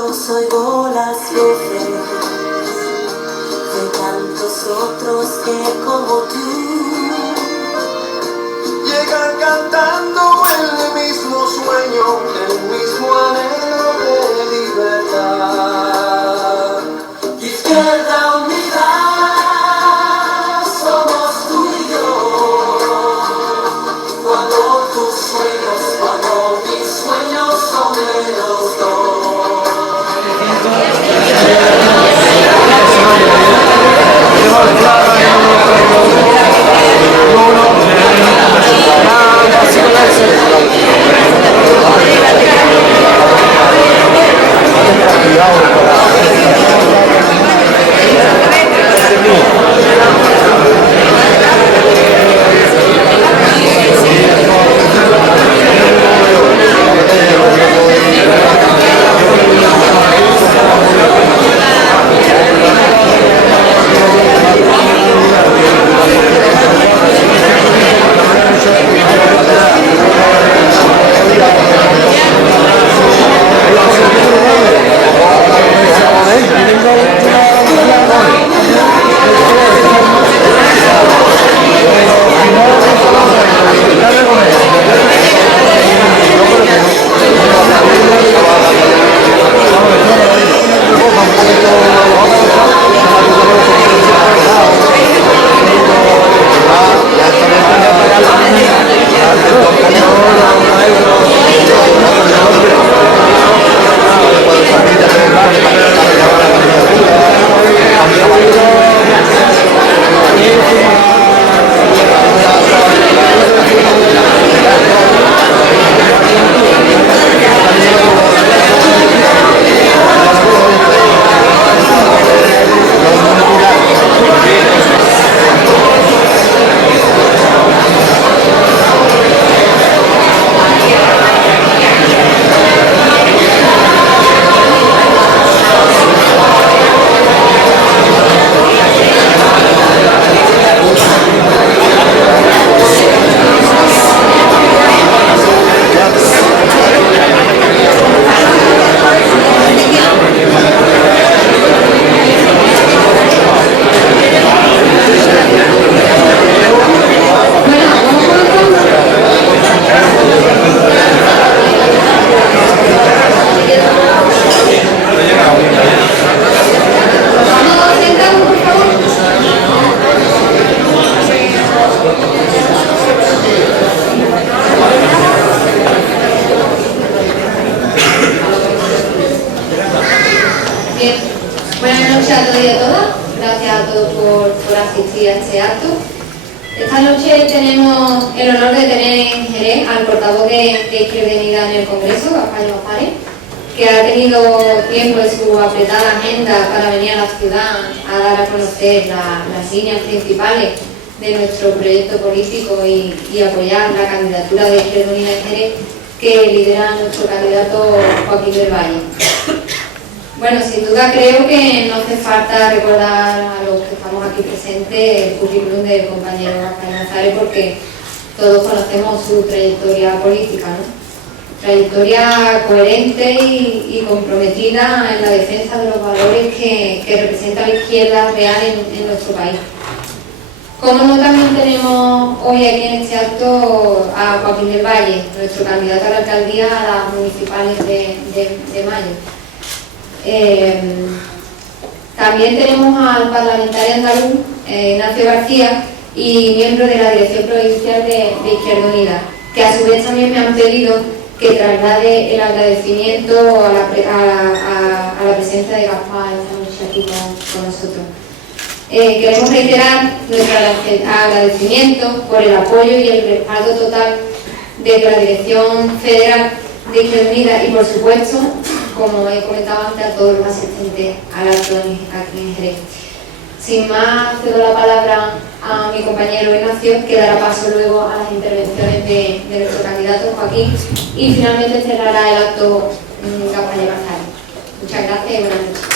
oídos oigo las voces de tantos otros que como tú llegan cantando el mismo sueño, el mismo anhelo de libertad. Izquierda Unida, somos tú y yo. Cuando tus sueños, cuando mis sueños son de los dos. Esta noche tenemos el honor de tener en Jerez al portavoz de Izquierda Unida en el Congreso, Gaspar González, que ha tenido tiempo en su apretada agenda para venir a la ciudad a dar a conocer las líneas principales de nuestro proyecto político y apoyar la candidatura de Izquierda Unida en Jerez que lidera nuestro candidato Joaquín del Valle. Bueno, sin duda creo que no hace falta recordar a los que estamos aquí presentes el currículum del compañero Gaspar González porque todos conocemos su trayectoria política, ¿no? Trayectoria coherente y comprometida en la defensa de los valores que representa la izquierda real en nuestro país. Como no, también tenemos hoy aquí en este acto a Joaquín del Valle, nuestro candidato a la alcaldía a las municipales de mayo. También tenemos al parlamentario andaluz Ignacio García y miembro de la Dirección Provincial de Izquierda Unida, que a su vez también me han pedido que traslade el agradecimiento a la presencia de Gaspar esta noche aquí con nosotros. Queremos reiterar nuestro agradecimiento por el apoyo y el respaldo total de la Dirección Federal de Izquierda Unida y, por supuesto, como he comentado antes, a todos los asistentes al acto aquí en Jerez. Sin más, cedo la palabra a mi compañero Ignacio, que dará paso luego a las intervenciones de nuestro candidato Joaquín y finalmente cerrará el acto Gaspar González. Muchas gracias y buenas noches.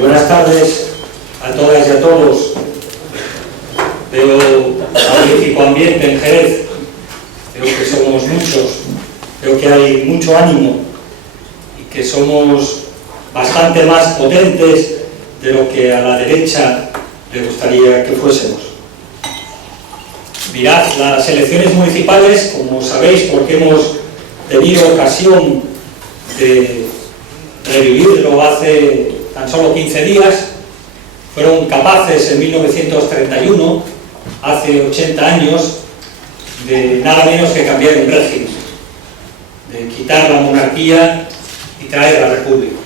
Buenas tardes a todas y a todos. veo magnífico ambiente en Jerez, veo que somos muchos, veo que hay mucho ánimo y que somos bastante más potentes de lo que a la derecha le gustaría que fuésemos. Mirad, las elecciones municipales, como sabéis, porque hemos tenido ocasión de revivirlo hace tan solo 15 días, fueron capaces en 1931, hace 80 años, de nada menos que cambiar el régimen, de quitar la monarquía y traer la república.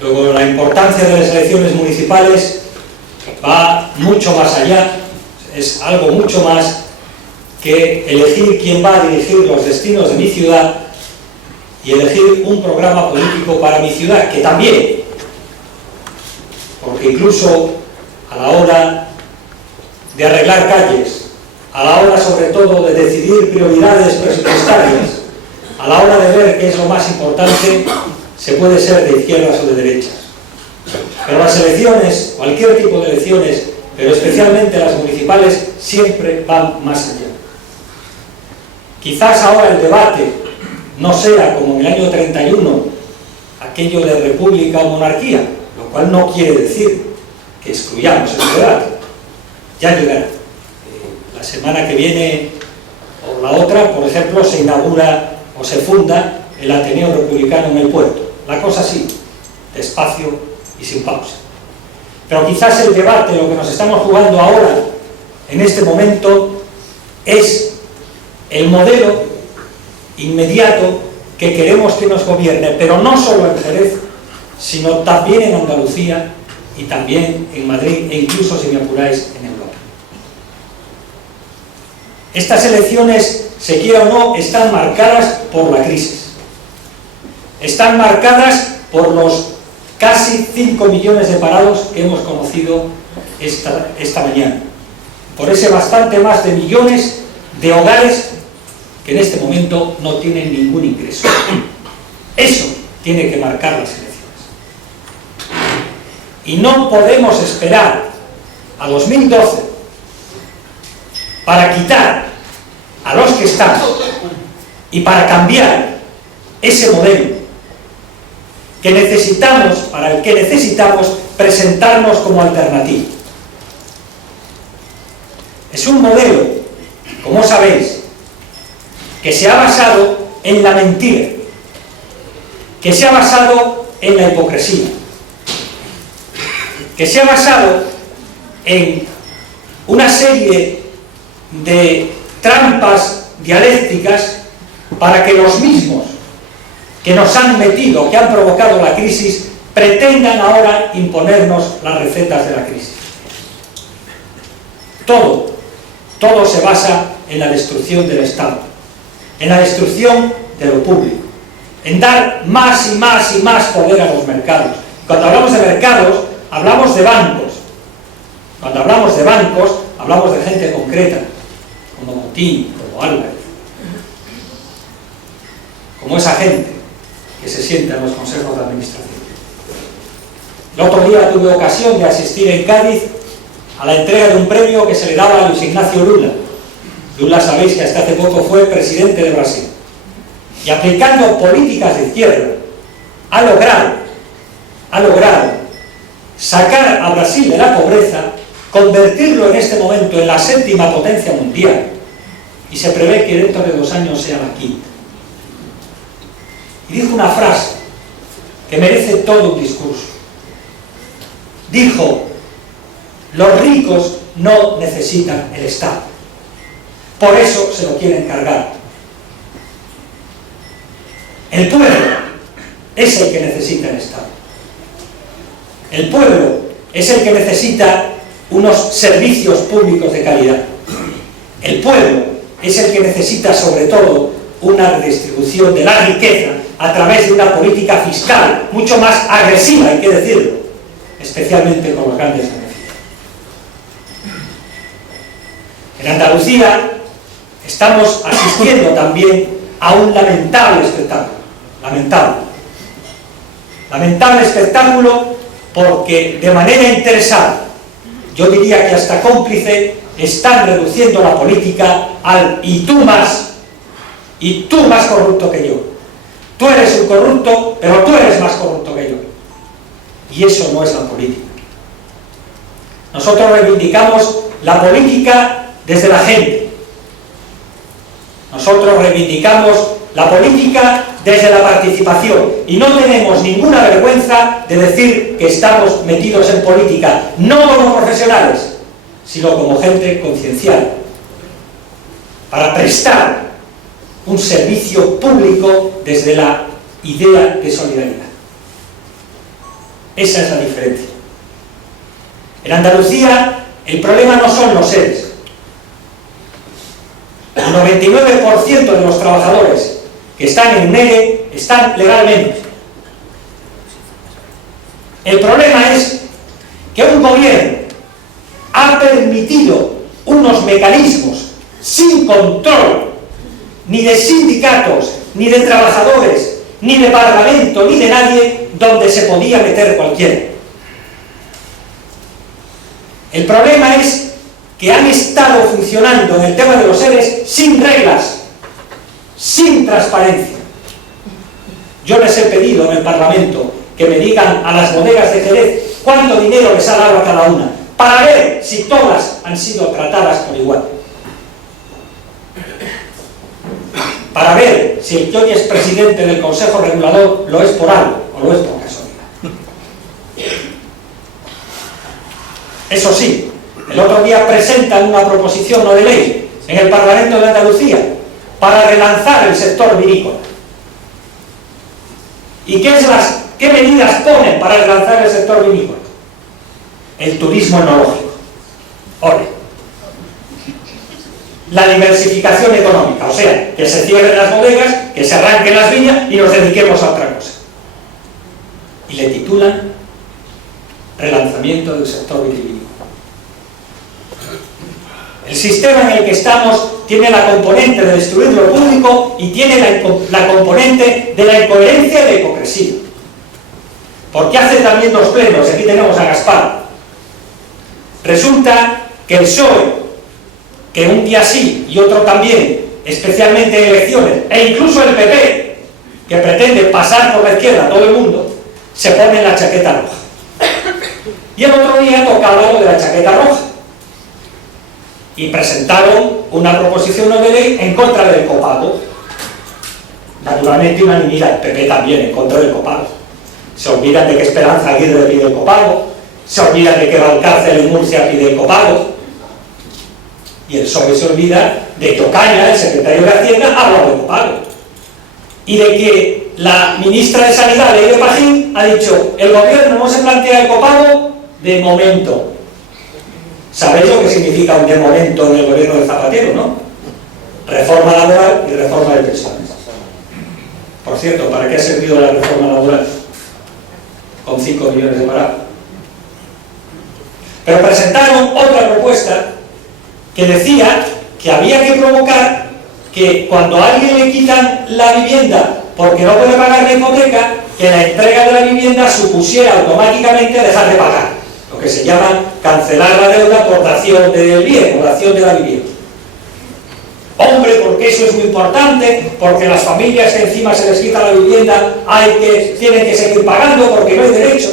Luego, la importancia de las elecciones municipales va mucho más allá, es algo mucho más que elegir quién va a dirigir los destinos de mi ciudad y elegir un programa político para mi ciudad, que también, porque incluso a la hora de arreglar calles, a la hora sobre todo de decidir prioridades presupuestarias, a la hora de ver qué es lo más importante, se puede ser de izquierdas o de derechas. Pero las elecciones, cualquier tipo de elecciones, pero especialmente las municipales, siempre van más allá. Quizás ahora el debate no sea como en el año 31, aquello de república o monarquía, lo cual no quiere decir que excluyamos el debate. Ya llegará. La semana que viene o la otra, por ejemplo, se inaugura o se funda el Ateneo Republicano en el Puerto. La cosa así, despacio y sin pausa. Pero quizás el debate, lo que nos estamos jugando ahora, en este momento, es el modelo inmediato que queremos que nos gobierne, pero no solo en Jerez, sino también en Andalucía y también en Madrid e incluso, si me apuráis, en Europa. Estas elecciones, se quiera o no, están marcadas por la crisis. Están marcadas por los casi 5 millones de parados que hemos conocido esta mañana. Por ese bastante más de millones de hogares que en este momento no tienen ningún ingreso. Eso tiene que marcar las elecciones. Y no podemos esperar a 2012 para quitar a los que están y para cambiar ese modelo que necesitamos, para el que necesitamos presentarnos como alternativa. Es un modelo, como sabéis, que se ha basado en la mentira, que se ha basado en la hipocresía, que se ha basado en una serie de trampas dialécticas para que los mismos que nos han metido, que han provocado la crisis, pretendan ahora imponernos las recetas de la crisis. Todo se basa en la destrucción del Estado, en la destrucción de lo público, en dar más y más y más poder a los mercados. Cuando hablamos de mercados, hablamos de bancos. Cuando hablamos de bancos, hablamos de gente concreta, como Motín, como Álvarez, como esa gente que se sienta en los consejos de administración. El otro día tuve ocasión de asistir en Cádiz a la entrega de un premio que se le daba a Luis Ignacio Lula. Lula, sabéis que hasta hace poco fue presidente de Brasil. Y aplicando políticas de izquierda, ha logrado sacar a Brasil de la pobreza, convertirlo en este momento en la 7ª potencia mundial, y se prevé que dentro de 2 años sea la 5ª. Y dijo una frase que merece todo un discurso. Dijo: los ricos no necesitan el Estado, por eso se lo quieren cargar. El pueblo es el que necesita el Estado. El pueblo es el que necesita unos servicios públicos de calidad. El pueblo es el que necesita, sobre todo, una redistribución de la riqueza a través de una política fiscal mucho más agresiva, hay que decirlo, especialmente con los grandes beneficios. En Andalucía estamos asistiendo también a un lamentable espectáculo. Lamentable espectáculo porque de manera interesada, yo diría que hasta cómplice, están reduciendo la política al y tú más corrupto que yo. Tú eres un corrupto, pero tú eres más corrupto que yo. Y eso no es la política. Nosotros reivindicamos la política desde la gente. Nosotros reivindicamos la política desde la participación y no tenemos ninguna vergüenza de decir que estamos metidos en política, no como profesionales, sino como gente conciencial, para prestar un servicio público desde la idea de solidaridad. Esa es la diferencia. En Andalucía el problema no son los seres. El 99% de los trabajadores que están en un ERE están legalmente. El problema es que un gobierno ha permitido unos mecanismos sin control ni de sindicatos, ni de trabajadores, ni de parlamento, ni de nadie, donde se podía meter cualquiera. El problema es que han estado funcionando en el tema de los seres sin reglas, sin transparencia. Yo les he pedido en el Parlamento que me digan a las bodegas de Jerez cuánto dinero les ha dado a cada una, para ver si todas han sido tratadas por igual. Para ver si el que hoy es presidente del Consejo Regulador lo es por algo o lo es por casualidad. Eso sí, el otro día presentan una proposición no de ley en el Parlamento de Andalucía para relanzar el sector vinícola. ¿Y qué medidas ponen para relanzar el sector vinícola? El turismo enológico. ¡Ole! La diversificación económica, o sea, que se cierren las bodegas, que se arranquen las viñas y nos dediquemos a otra cosa. Y le titulan relanzamiento del sector vitivinícola. El sistema en el que estamos tiene la componente de destruir lo público y tiene la componente de la incoherencia y la hipocresía. Porque hace también dos plenos, aquí tenemos a Gaspar. Resulta que el PSOE, que un día sí y otro también, especialmente en elecciones, e incluso el PP, que pretende pasar por la izquierda a todo el mundo, se pone la chaqueta roja. Y el otro día tocaba lo de la chaqueta roja. Y presentaron una proposición no de ley en contra del copago. Naturalmente unanimidad, el PP también en contra del copago. Se olvidan de que Esperanza Aguirre pide el copago, se olvidan de que Valcárcel en Murcia pide el copago, y el PSOE se olvida de que Ocaña, el secretario de Hacienda, habla de copago. Y de que la ministra de Sanidad, Leire Pajín, ha dicho: el gobierno no se plantea el copago de momento. ¿Sabéis lo que significa un de momento en el gobierno de Zapatero, no? Reforma laboral y reforma de pensiones. Por cierto, ¿para qué ha servido la reforma laboral? Con 5 millones de parados. Pero presentaron otra propuesta que decía que había que provocar que cuando a alguien le quitan la vivienda porque no puede pagar la hipoteca, que la entrega de la vivienda supusiera automáticamente dejar de pagar, lo que se llama cancelar la deuda por dación del bien o dación de la vivienda. Hombre, porque eso es muy importante, porque las familias que encima se les quita la vivienda tienen que seguir pagando porque no hay derecho.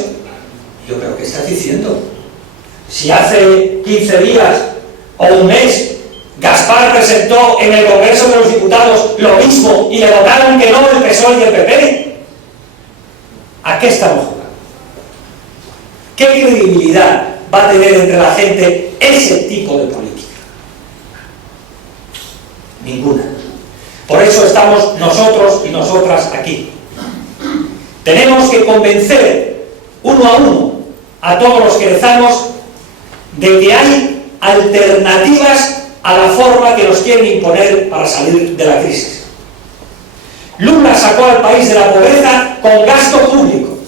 Yo, ¿pero qué estás diciendo? Si hace 15 días o un mes Gaspar presentó en el Congreso de los Diputados lo mismo y le votaron que no el PSOE y el PP. ¿A qué estamos jugando? ¿Qué credibilidad va a tener entre la gente ese tipo de política? Ninguna. Por eso estamos nosotros y nosotras aquí. Tenemos que convencer uno a uno a todos los querezamos de que hay alternativas a la forma que nos quieren imponer para salir de la crisis. Lula sacó al país de la pobreza con gasto público,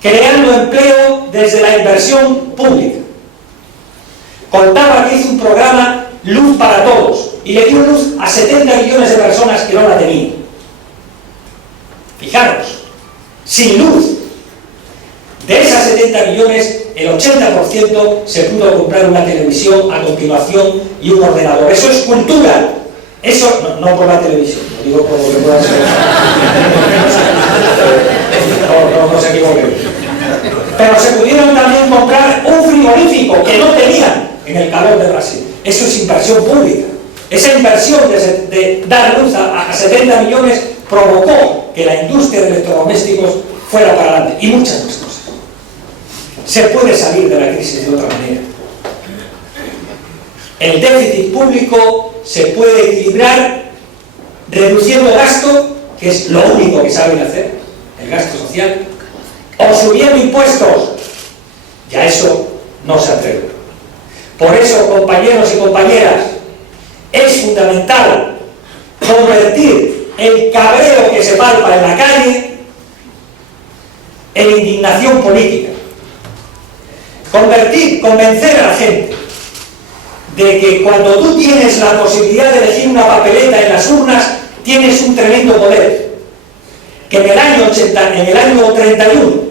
creando empleo desde la inversión pública. Contaba que hizo un programa Luz para Todos y le dio luz a 70 millones de personas que no la tenían. Fijaros, sin luz, de esas 70 millones, el 80% se pudo comprar una televisión a continuación y un ordenador. Eso es cultura. Eso, no por la televisión, lo digo por lo que pueda ser. No se equivoquen. Pero se pudieron también comprar un frigorífico que no tenían en el calor de Brasil. Eso es inversión pública. Esa inversión de dar luz a 70 millones provocó que la industria de electrodomésticos fuera para adelante. Y muchas más cosas. Se puede salir de la crisis de otra manera. El déficit público se puede equilibrar reduciendo gasto, que es lo único que saben hacer, el gasto social, o subiendo impuestos. Ya eso no se atreve. Por eso, compañeros y compañeras, es fundamental convertir el cabreo que se palpa en la calle en indignación política. Convencer a la gente de que cuando tú tienes la posibilidad de elegir una papeleta en las urnas, tienes un tremendo poder. Que en el año 31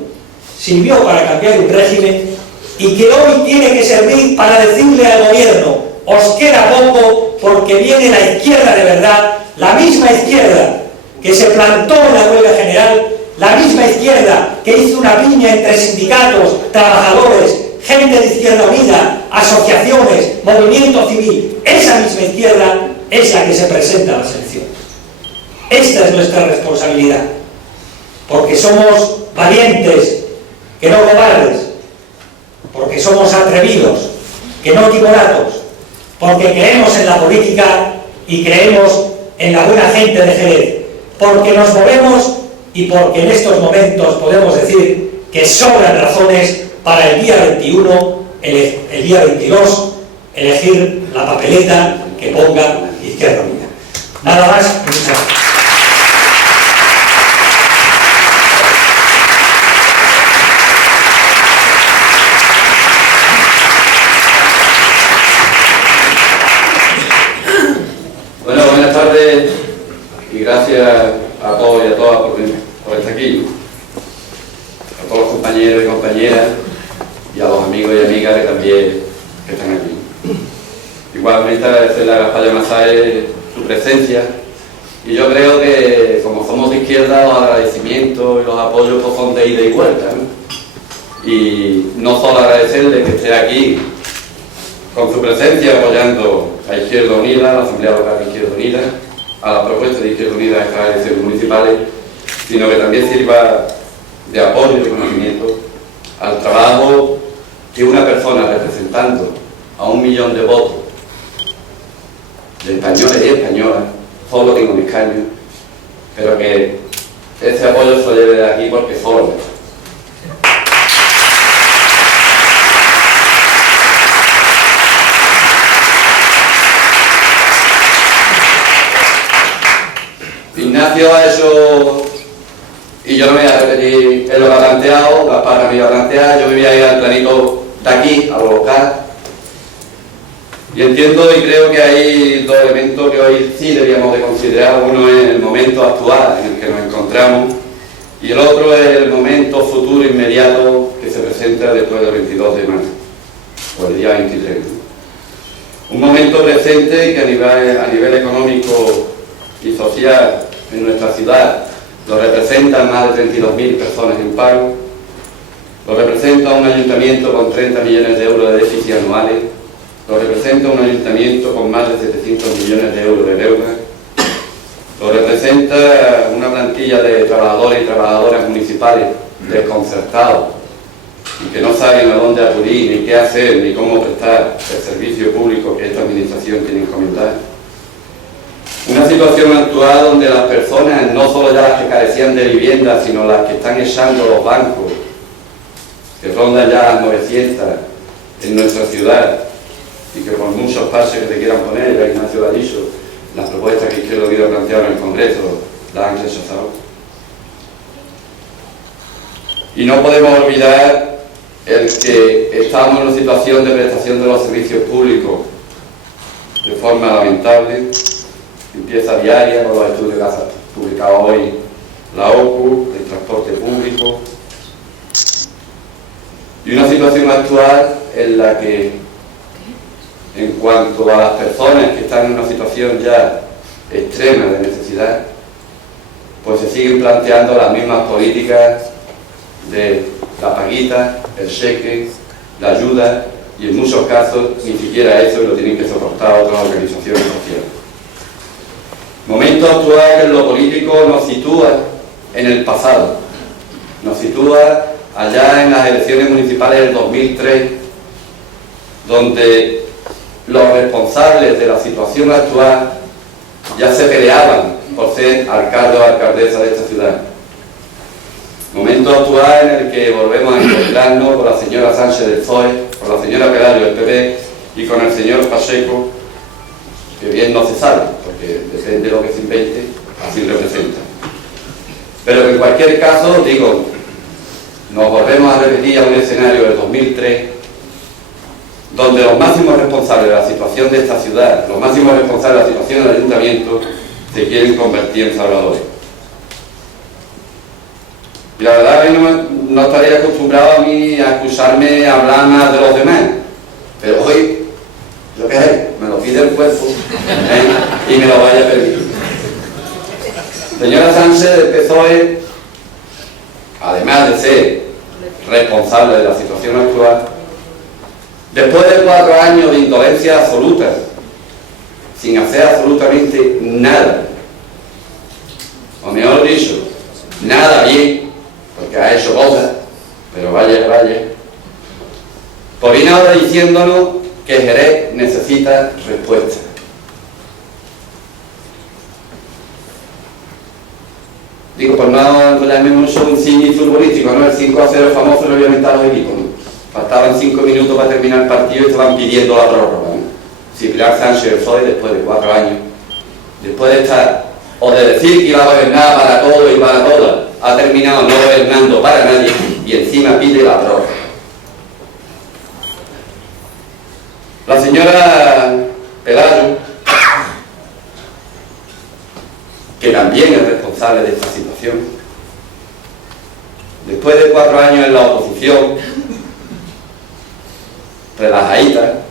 sirvió para cambiar un régimen y que hoy tiene que servir para decirle al gobierno: os queda poco, porque viene la izquierda de verdad, la misma izquierda que se plantó en la huelga general, la misma izquierda que hizo una piña entre sindicatos, trabajadores, gente de Izquierda Unida, asociaciones, movimiento civil. Esa misma izquierda es la que se presenta a las elecciones. Esta es nuestra responsabilidad, porque somos valientes, que no cobardes, porque somos atrevidos, que no timoratos, porque creemos en la política y creemos en la buena gente de Jerez, porque nos movemos y porque en estos momentos podemos decir que sobran razones para el día 21, el día 22, elegir la papeleta que ponga Izquierda Unida. Nada más, muchas gracias. Bueno, buenas tardes y gracias a todos y a todas por estar aquí, a todos los compañeros y compañeras y a los amigos y amigas que también están aquí. Igualmente agradecerle a Gaspar Llamazares su presencia, y yo creo que como somos de izquierda, los agradecimientos y los apoyos pues son de ida y vuelta, ¿no? Y no solo agradecerle que esté aquí con su presencia apoyando a Izquierda Unida, a la Asamblea Local de Izquierda Unida, a la propuesta de Izquierda Unida de estas elecciones municipales, sino que también sirva de apoyo y reconocimiento al trabajo que una persona representando a 1 millón de votos de españoles y españolas, solo tengo un escaño, pero que ese apoyo se lo lleve de aquí porque solo Ignacio ha hecho, y yo no me voy a repetir, él lo ha planteado, Gaspar me iba a plantear, yo me voy a ir al planito de aquí, a lo local, y entiendo y creo que hay dos elementos que hoy sí deberíamos de considerar. Uno es el momento actual en el que nos encontramos, y el otro es el momento futuro inmediato que se presenta después del 22 de marzo, o el día 23. Un momento presente que a nivel económico y social en nuestra ciudad lo representan más de 32.000 personas en paro, lo representa un ayuntamiento con 30 millones de euros de déficit anuales, lo representa un ayuntamiento con más de 700 millones de euros de deuda, lo representa una plantilla de trabajadores y trabajadoras municipales desconcertados y que no saben a dónde acudir, ni qué hacer, ni cómo prestar el servicio público que esta administración tiene encomendado. Una situación actual donde las personas, no solo ya las que carecían de vivienda, sino las que están echando los bancos, que rondan ya las 900 en nuestra ciudad, y que por muchos pasos que te quieran poner, ya Ignacio lo ha dicho, las propuestas que Izquierda Unida plantearon en el Congreso las han rechazado. Y no podemos olvidar el que estamos en una situación de prestación de los servicios públicos de forma lamentable. Limpieza diaria, con los estudios que ha publicado hoy la OCU, el transporte público. Y una situación actual en la que, en cuanto a las personas que están en una situación ya extrema de necesidad, pues se siguen planteando las mismas políticas de la paguita, el cheque, la ayuda, y en muchos casos ni siquiera eso lo tienen que soportar otras organizaciones sociales. Momento actual en lo político nos sitúa en el pasado, nos sitúa allá en las elecciones municipales del 2003, donde los responsables de la situación actual ya se peleaban por ser alcalde o alcaldesa de esta ciudad. Momento actual en el que volvemos a encontrarnos con la señora Sánchez del PSOE, con la señora Pelayo del PP y con el señor Pacheco, que bien no se sabe, porque depende de lo que se invente, así representa. Pero en cualquier caso, digo, nos volvemos a repetir a un escenario del 2003, donde los máximos responsables de la situación de esta ciudad, los máximos responsables de la situación del ayuntamiento, se quieren convertir en salvadores. Y la verdad que no estaría acostumbrado a mí a escucharme hablar más de los demás, pero hoy, yo qué sé, me lo pide el cuerpo y me lo vaya a pedir. Señora Sánchez del PSOE, además de ser responsable de la situación actual, después de 4 años de indolencia absoluta, sin hacer absolutamente nada, o mejor dicho, nada bien, porque ha hecho cosas, pero vaya, por viene ahora diciéndonos que Jerez necesita respuesta. Digo, por no darme mucho un símil futbolístico, ¿no? El 5-0 famoso lo había inventado los equipos, ¿no? Faltaban 5 minutos para terminar el partido y estaban pidiendo la prórroga, ¿no? Si Pilar Sánchez del PSOE, después de 4 años, después de estar, o de decir que iba a gobernar para todo y para todas, ha terminado no gobernando para nadie y encima pide la prórroga. La señora Pelayo, que también es responsable de esta situación, después de 4 años en la oposición, relajadita,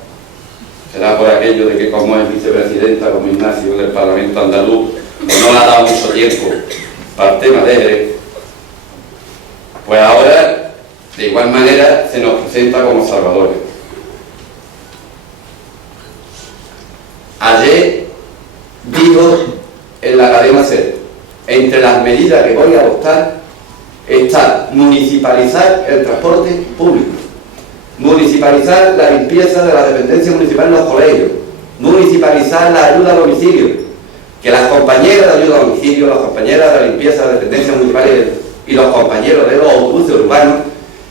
será por aquello de que como es vicepresidenta, como Ignacio del Parlamento andaluz, pues no le ha dado mucho tiempo para el tema de Jerez, pues ahora de igual manera se nos presenta como salvadores. Ayer dijo en la cadena SER, entre las medidas que voy a adoptar está municipalizar el transporte público, municipalizar la limpieza de la dependencia municipal en los colegios, municipalizar la ayuda a domicilio, que las compañeras de ayuda a domicilio, las compañeras de la limpieza de la dependencia municipal y los compañeros de los autobuses urbanos,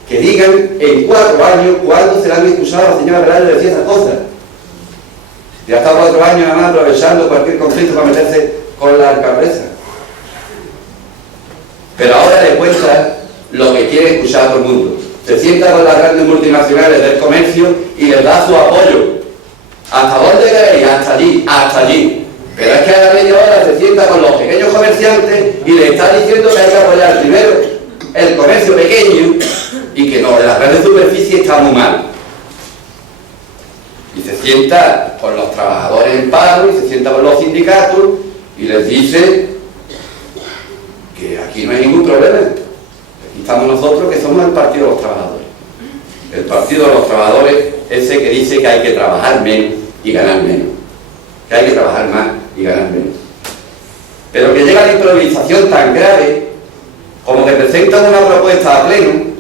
que digan en 4 años cuándo se le han escuchado a la señora Pelayo decir esas cosas. Y hasta 4 años además aprovechando cualquier conflicto para meterse con la alcaldesa. Pero ahora le cuenta lo que quiere escuchar todo el mundo. Se sienta con las grandes multinacionales del comercio y les da su apoyo. ¿Hasta dónde queréis? Hasta allí. Pero es que a la media hora se sienta con los pequeños comerciantes y le está diciendo que hay que apoyar primero el comercio pequeño y que no, de las grandes superficies está muy mal. Y se sienta con los trabajadores en paro y se sienta con los sindicatos y les dice que aquí no hay ningún problema. Aquí estamos nosotros que somos el Partido de los Trabajadores. El Partido de los Trabajadores ese que dice que hay que trabajar menos y ganar menos. Que hay que trabajar más y ganar menos. Pero que llega la improvisación tan grave como que presentan una propuesta a pleno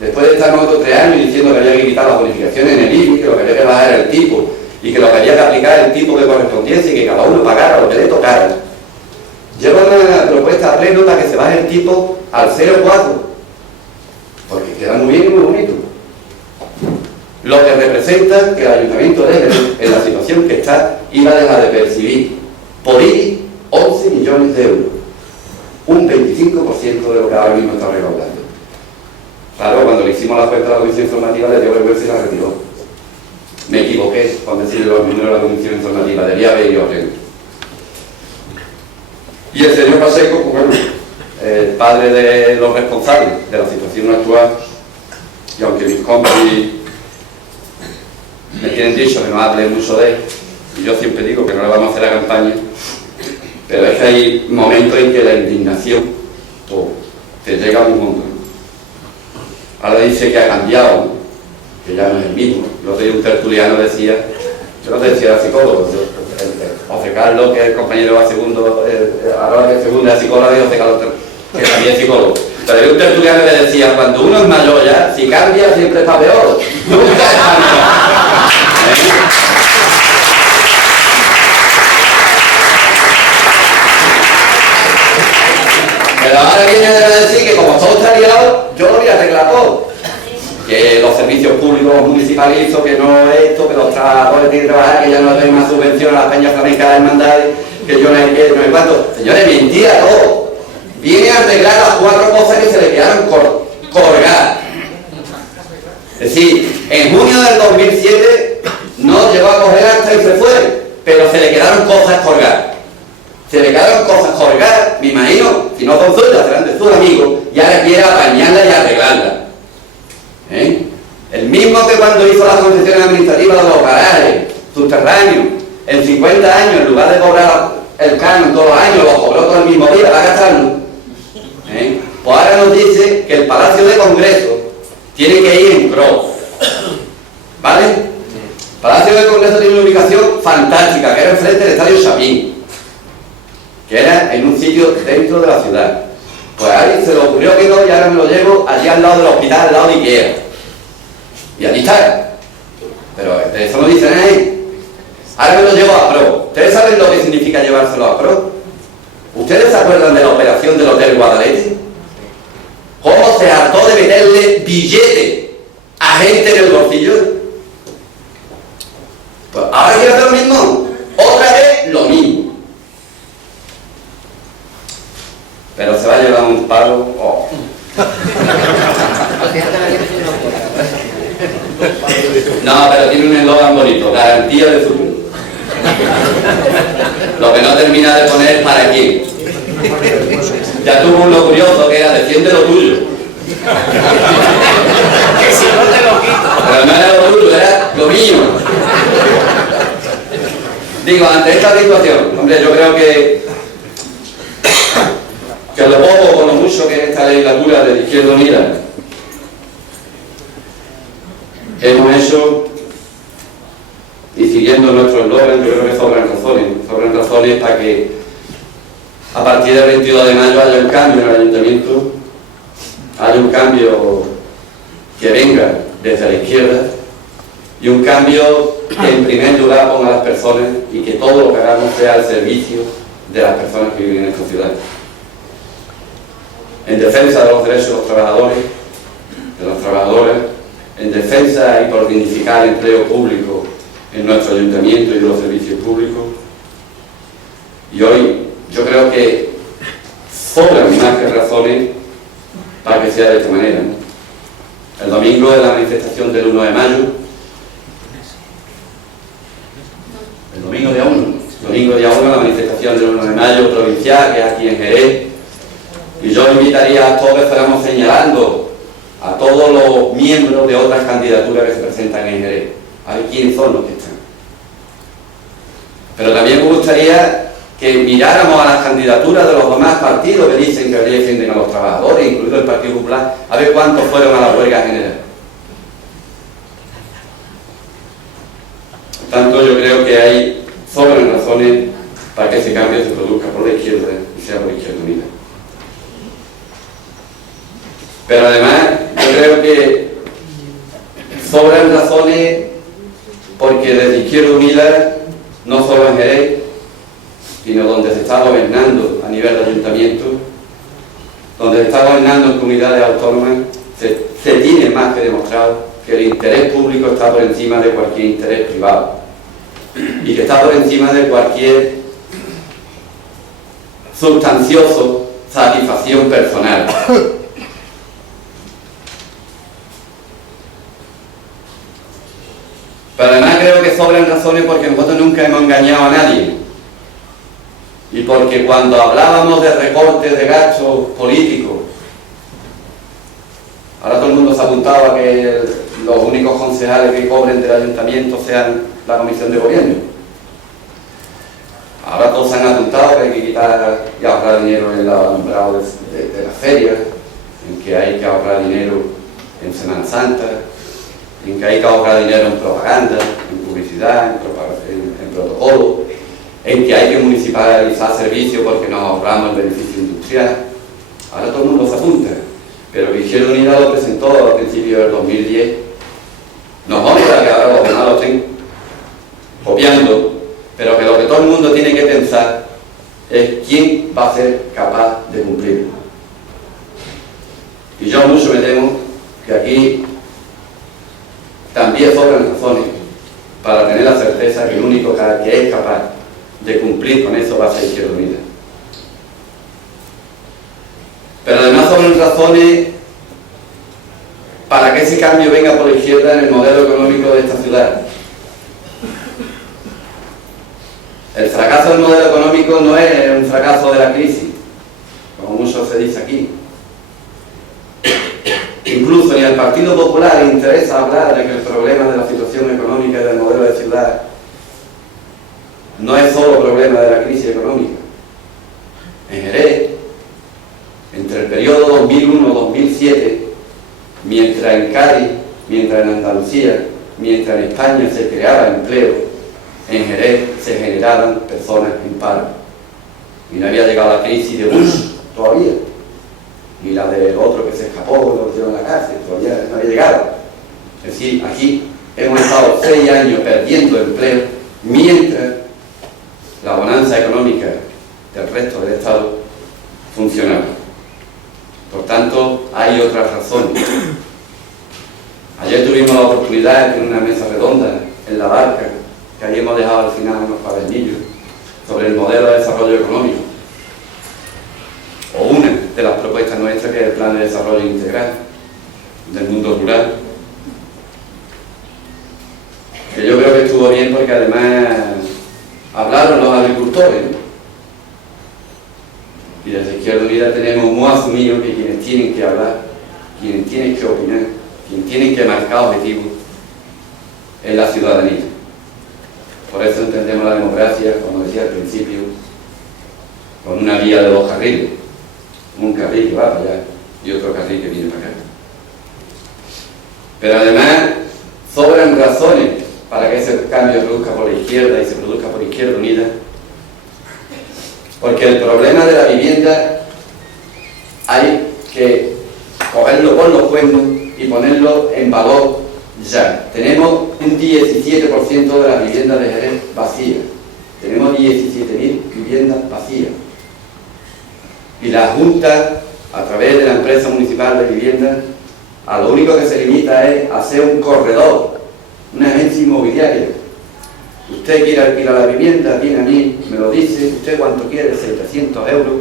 después de estar nosotros 3 años diciendo que había que quitar las bonificaciones en el IBI, que lo que había que bajar era el tipo y que lo que había que aplicar el tipo que correspondiese y que cada uno pagara lo que le tocara. Lleva una propuesta a pleno para que se baje el tipo al 0,4, porque queda muy bien y muy bonito. Lo que representa que el Ayuntamiento de Jerez, en la situación que está, iba a dejar de percibir por IBI 11 millones de euros, un 25% de lo que ahora mismo está recaudando. Claro, cuando le hicimos la cuenta a la comisión informativa le dio vergüenza y la retiró. Me equivoqué cuando decirle los números de la comisión informativa, debía haber ido atento. Y el señor Pacheco, pues bueno, el padre de los responsables de la situación actual, y que aunque mis compis me tienen dicho que no hable mucho de él, y yo siempre digo que no le vamos a hacer la campaña, pero es que hay momentos en que la indignación te llega a un punto, ¿no? Ahora dice que ha cambiado, ¿no? Que ya no es el mismo. El otro día un tertuliano decía, yo no te decía era psicólogo, José Carlos, que es el compañero de segundo, ahora que es segundo de psicólogo, y José Carlos, que también es psicólogo. Pero había un tertuliano que decía, cuando uno es mayor ya, si cambia siempre está peor. Nunca es cambia. Pero ahora viene a decir que como todo está liado, yo lo voy a arreglar todo. Que los servicios públicos municipalizos, que no esto, que los trabajadores tienen que trabajar, que ya no tienen más subvención a las peñas flamencas de hermandades, que yo no hay que, no hay cuánto. Señores, mentira todo. Viene a arreglar las 4 cosas que se le quedaron colgadas. Es decir, en junio del 2007 no llegó a coger hasta y se fue, pero se le quedaron cosas colgadas. Se le quedaron cosas colgadas, me imagino, si no son suyas, serán de sus amigos, y ahora quiere apañarla y arreglarla. El mismo que cuando hizo la concesión administrativa de los garajes subterráneos, en 50 años, en lugar de cobrar el canon todos los años, lo cobró todo el mismo día, va a gastarlo. Pues ahora nos dice que el Palacio de Congreso tiene que ir en cross, ¿vale? El Palacio de Congreso tiene una ubicación fantástica, que era enfrente del Estadio Chapín, que era en un sitio dentro de la ciudad. Pues a alguien se le ocurrió que no, y ahora me lo llevo allí al lado del hospital, al lado de Ikea. Y allí está. Pero de eso no dicen ahí. Ahora me lo llevo a Pro. ¿Ustedes saben lo que significa llevárselo a Pro? ¿Ustedes se acuerdan de la operación del Hotel Guadalete? ¿Cómo se hartó de meterle billete a gente en el bolsillo? Pues ahora quiere hacer lo mismo. Otra vez lo mismo. Pero se va a llevar un palo. Oh. No, pero tiene un eslogan bonito, garantía de futuro. Lo que no termina de poner para quién. Ya tuvo uno curioso que era defiende lo tuyo. Que si no te lo quito. Pero no era lo tuyo, era lo mío. Digo, ante esta situación, hombre, yo creo que lo poco o lo mucho que esta legislatura de Izquierda Unida hemos hecho, y siguiendo nuestro eslogan, yo creo que sobran razones para que a partir del 22 de mayo haya un cambio en el ayuntamiento, haya un cambio que venga desde la izquierda y un cambio que en primer lugar ponga a las personas y que todo lo que hagamos sea al servicio de las personas que viven en esta ciudad. En defensa de los derechos de los trabajadores, de las trabajadoras, en defensa y por dignificar el empleo público en nuestro ayuntamiento y de los servicios públicos. Y hoy yo creo que sobran más que razones para que sea de esta manera, ¿no? El domingo es la manifestación del 1 de mayo. El domingo día 1. Domingo día 1 la manifestación del 1 de mayo provincial, que es aquí en Jerez. Y yo invitaría a todos que fuéramos señalando a todos los miembros de otras candidaturas que se presentan en Jerez, a ver quiénes son los que están. Pero también me gustaría que miráramos a las candidaturas de los demás partidos que dicen que defienden a los trabajadores, incluido el Partido Popular, a ver cuántos fueron a la huelga general. Por tanto, yo creo que hay sobran razones para que ese cambio se produzca por la izquierda y sea por la Izquierda Unida. Pero además, yo creo que sobran razones porque desde Izquierda Unida, no solo en Jerez, sino donde se está gobernando a nivel de ayuntamiento, donde se está gobernando en comunidades autónomas, se tiene más que demostrado que el interés público está por encima de cualquier interés privado y que está por encima de cualquier sustancioso satisfacción personal. Pero además creo que sobran razones porque nosotros nunca hemos engañado a nadie y porque cuando hablábamos de recortes de gastos políticos Ahora todo el mundo se ha apuntado a que los únicos concejales que cobren del ayuntamiento sean la comisión de gobierno. Ahora todos se han apuntado que hay que quitar y ahorrar dinero en el alumbrado de las ferias, en que hay que ahorrar dinero en Semana Santa, en que hay que ahorrar dinero en propaganda, en publicidad, en protocolo, en que hay que municipalizar servicios porque nos ahorramos el beneficio industrial. Ahora todo el mundo se apunta, pero que Izquierda Unida lo presentó al principio del 2010. Nos honra que ahora los demás lo estén copiando, pero que lo que todo el mundo tiene que pensar es quién va a ser capaz de cumplirlo. Y yo mucho me temo que aquí también sobran razones para tener la certeza que el único que es capaz de cumplir con eso va a ser Izquierda Unida. Pero además sobran razones para que ese cambio venga por la izquierda en el modelo económico de esta ciudad. El fracaso del modelo económico no es un fracaso de la crisis, como mucho se dice aquí. Incluso ni al Partido Popular le interesa hablar de que el problema de la situación económica y del modelo de ciudad no es solo problema de la crisis económica. En Jerez, entre el periodo 2001-2007, mientras en Cádiz, mientras en Andalucía, mientras en España se creaba empleo, en Jerez se generaban personas en paro. Y no había llegado la crisis de Bush todavía, ni la del otro que se escapó, lo metieron en la cárcel, todavía no había llegado. Es decir, aquí hemos estado 6 años perdiendo empleo, mientras la bonanza económica del resto del Estado funcionaba. Por tanto, hay otras razones. Ayer tuvimos la oportunidad de tener una mesa redonda en La Barca, que ahí hemos dejado al final unos cuadernillos sobre el modelo de desarrollo económico, o una de las propuestas nuestras, que es el plan de desarrollo integral del mundo rural, que yo creo que estuvo bien porque además hablaron los agricultores, ¿no? Y desde Izquierda Unida tenemos muy asumido que quienes tienen que hablar, quienes tienen que opinar, quienes tienen que marcar objetivos es la ciudadanía. Por eso entendemos la democracia, como decía al principio, con una vía de 2 carriles. Un carril que va para allá y otro carril que viene para acá. Pero además sobran razones para que ese cambio se produzca por la izquierda y se produzca por Izquierda Unida, porque el problema de la vivienda hay que cogerlo por los cuernos y ponerlo en valor ya. Tenemos un 17% de las viviendas de Jerez vacías. Tenemos 17.000 viviendas vacías. Y la Junta, a través de la empresa municipal de vivienda, a lo único que se limita es hacer un corredor, una agencia inmobiliaria. Usted quiere alquilar la vivienda, viene a mí, me lo dice, usted cuánto quiere, 700 euros,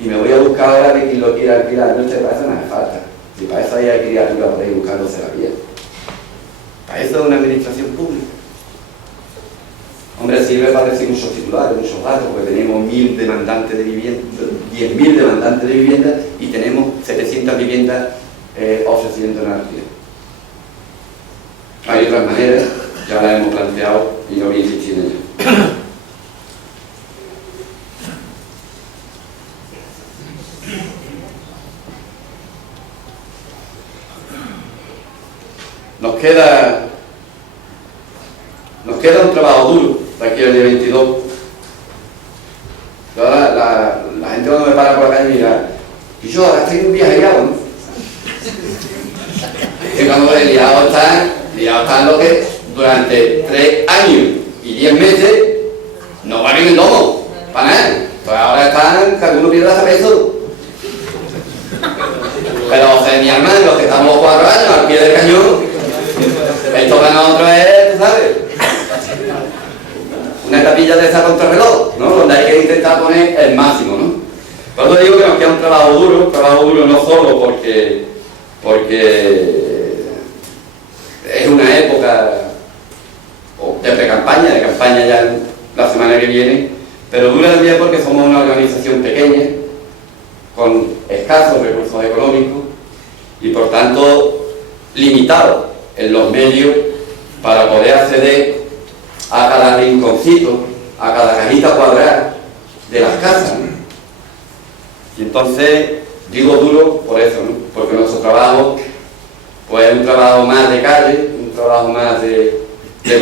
y me voy a buscar ahora de quien lo quiera alquilar. No, usted, para eso no hace falta. Si para eso hay que ir arriba por ahí buscándose la vida. Para eso es una administración pública. Hombre, sirve para decir muchos titulares, muchos datos, porque tenemos 1.000 demandantes de vivienda, 10.000 demandantes de vivienda y tenemos 700 viviendas ofreciendo en alquiler. Hay otras maneras, ya las hemos planteado y no voy a insistir en ello. Nos queda un trabajo duro de aquí al día 22. Ahora la gente cuando me para por la calle mira, y yo ahora estoy un viaje liado, ¿no? Y cuando he liado están los que durante 3 años y 10 meses no valen el lomo, para nada. Pues ahora están, cada uno pierde hasta peso. Pero mi hermano, los que estamos 4 años al pie del cañón, esto para nosotros es, ¿sabes? Una capilla de esa contrarreloj, ¿no? Donde hay que intentar poner el máximo, ¿no? Por eso digo que nos queda un trabajo duro no solo porque es una época de pre-campaña, de campaña ya la semana que viene, pero dura también porque somos una organización pequeña, con escasos recursos económicos, y por tanto limitados en los medios para poder acceder a cada rinconcito, a cada cajita cuadrada de las casas, ¿no? Y entonces digo duro por eso, ¿no? Porque nuestro trabajo pues es un trabajo más de calle, un trabajo más de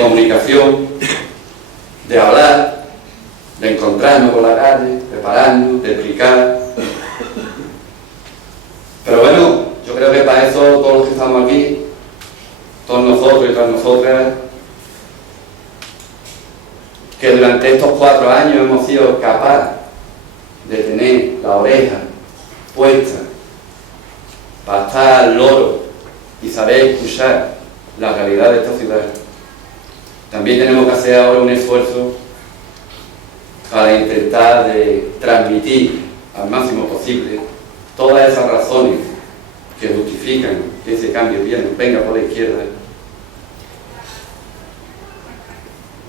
comunicación, de hablar, de encontrarnos por la calle, de pararnos, de explicar. Pero bueno, yo creo que para eso todos los que estamos aquí, todos nosotros y todas nosotras, que durante estos 4 años hemos sido capaces de tener la oreja puesta para estar al loro y saber escuchar la realidad de esta ciudad. También tenemos que hacer ahora un esfuerzo para intentar de transmitir al máximo posible todas esas razones que justifican que ese cambio venga por la izquierda.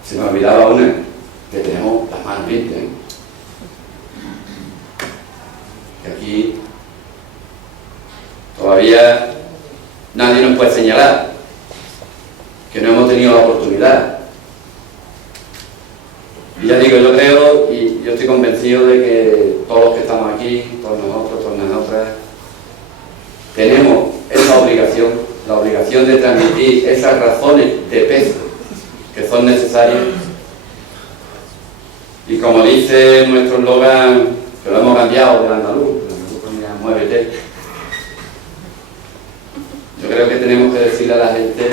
Se me olvidaba una, que tenemos las manos limpias, ¿eh? Que aquí todavía nadie nos puede señalar que no hemos tenido la oportunidad. Y ya digo, yo creo y yo estoy convencido de que todos los que estamos aquí, todos nosotros, todas nosotras, tenemos esa obligación, la obligación de transmitir esas razones de peso que son necesarias. Y como dice nuestro eslogan, que lo hemos cambiado del andaluz, ponía muévete. Yo creo que tenemos que decirle a la gente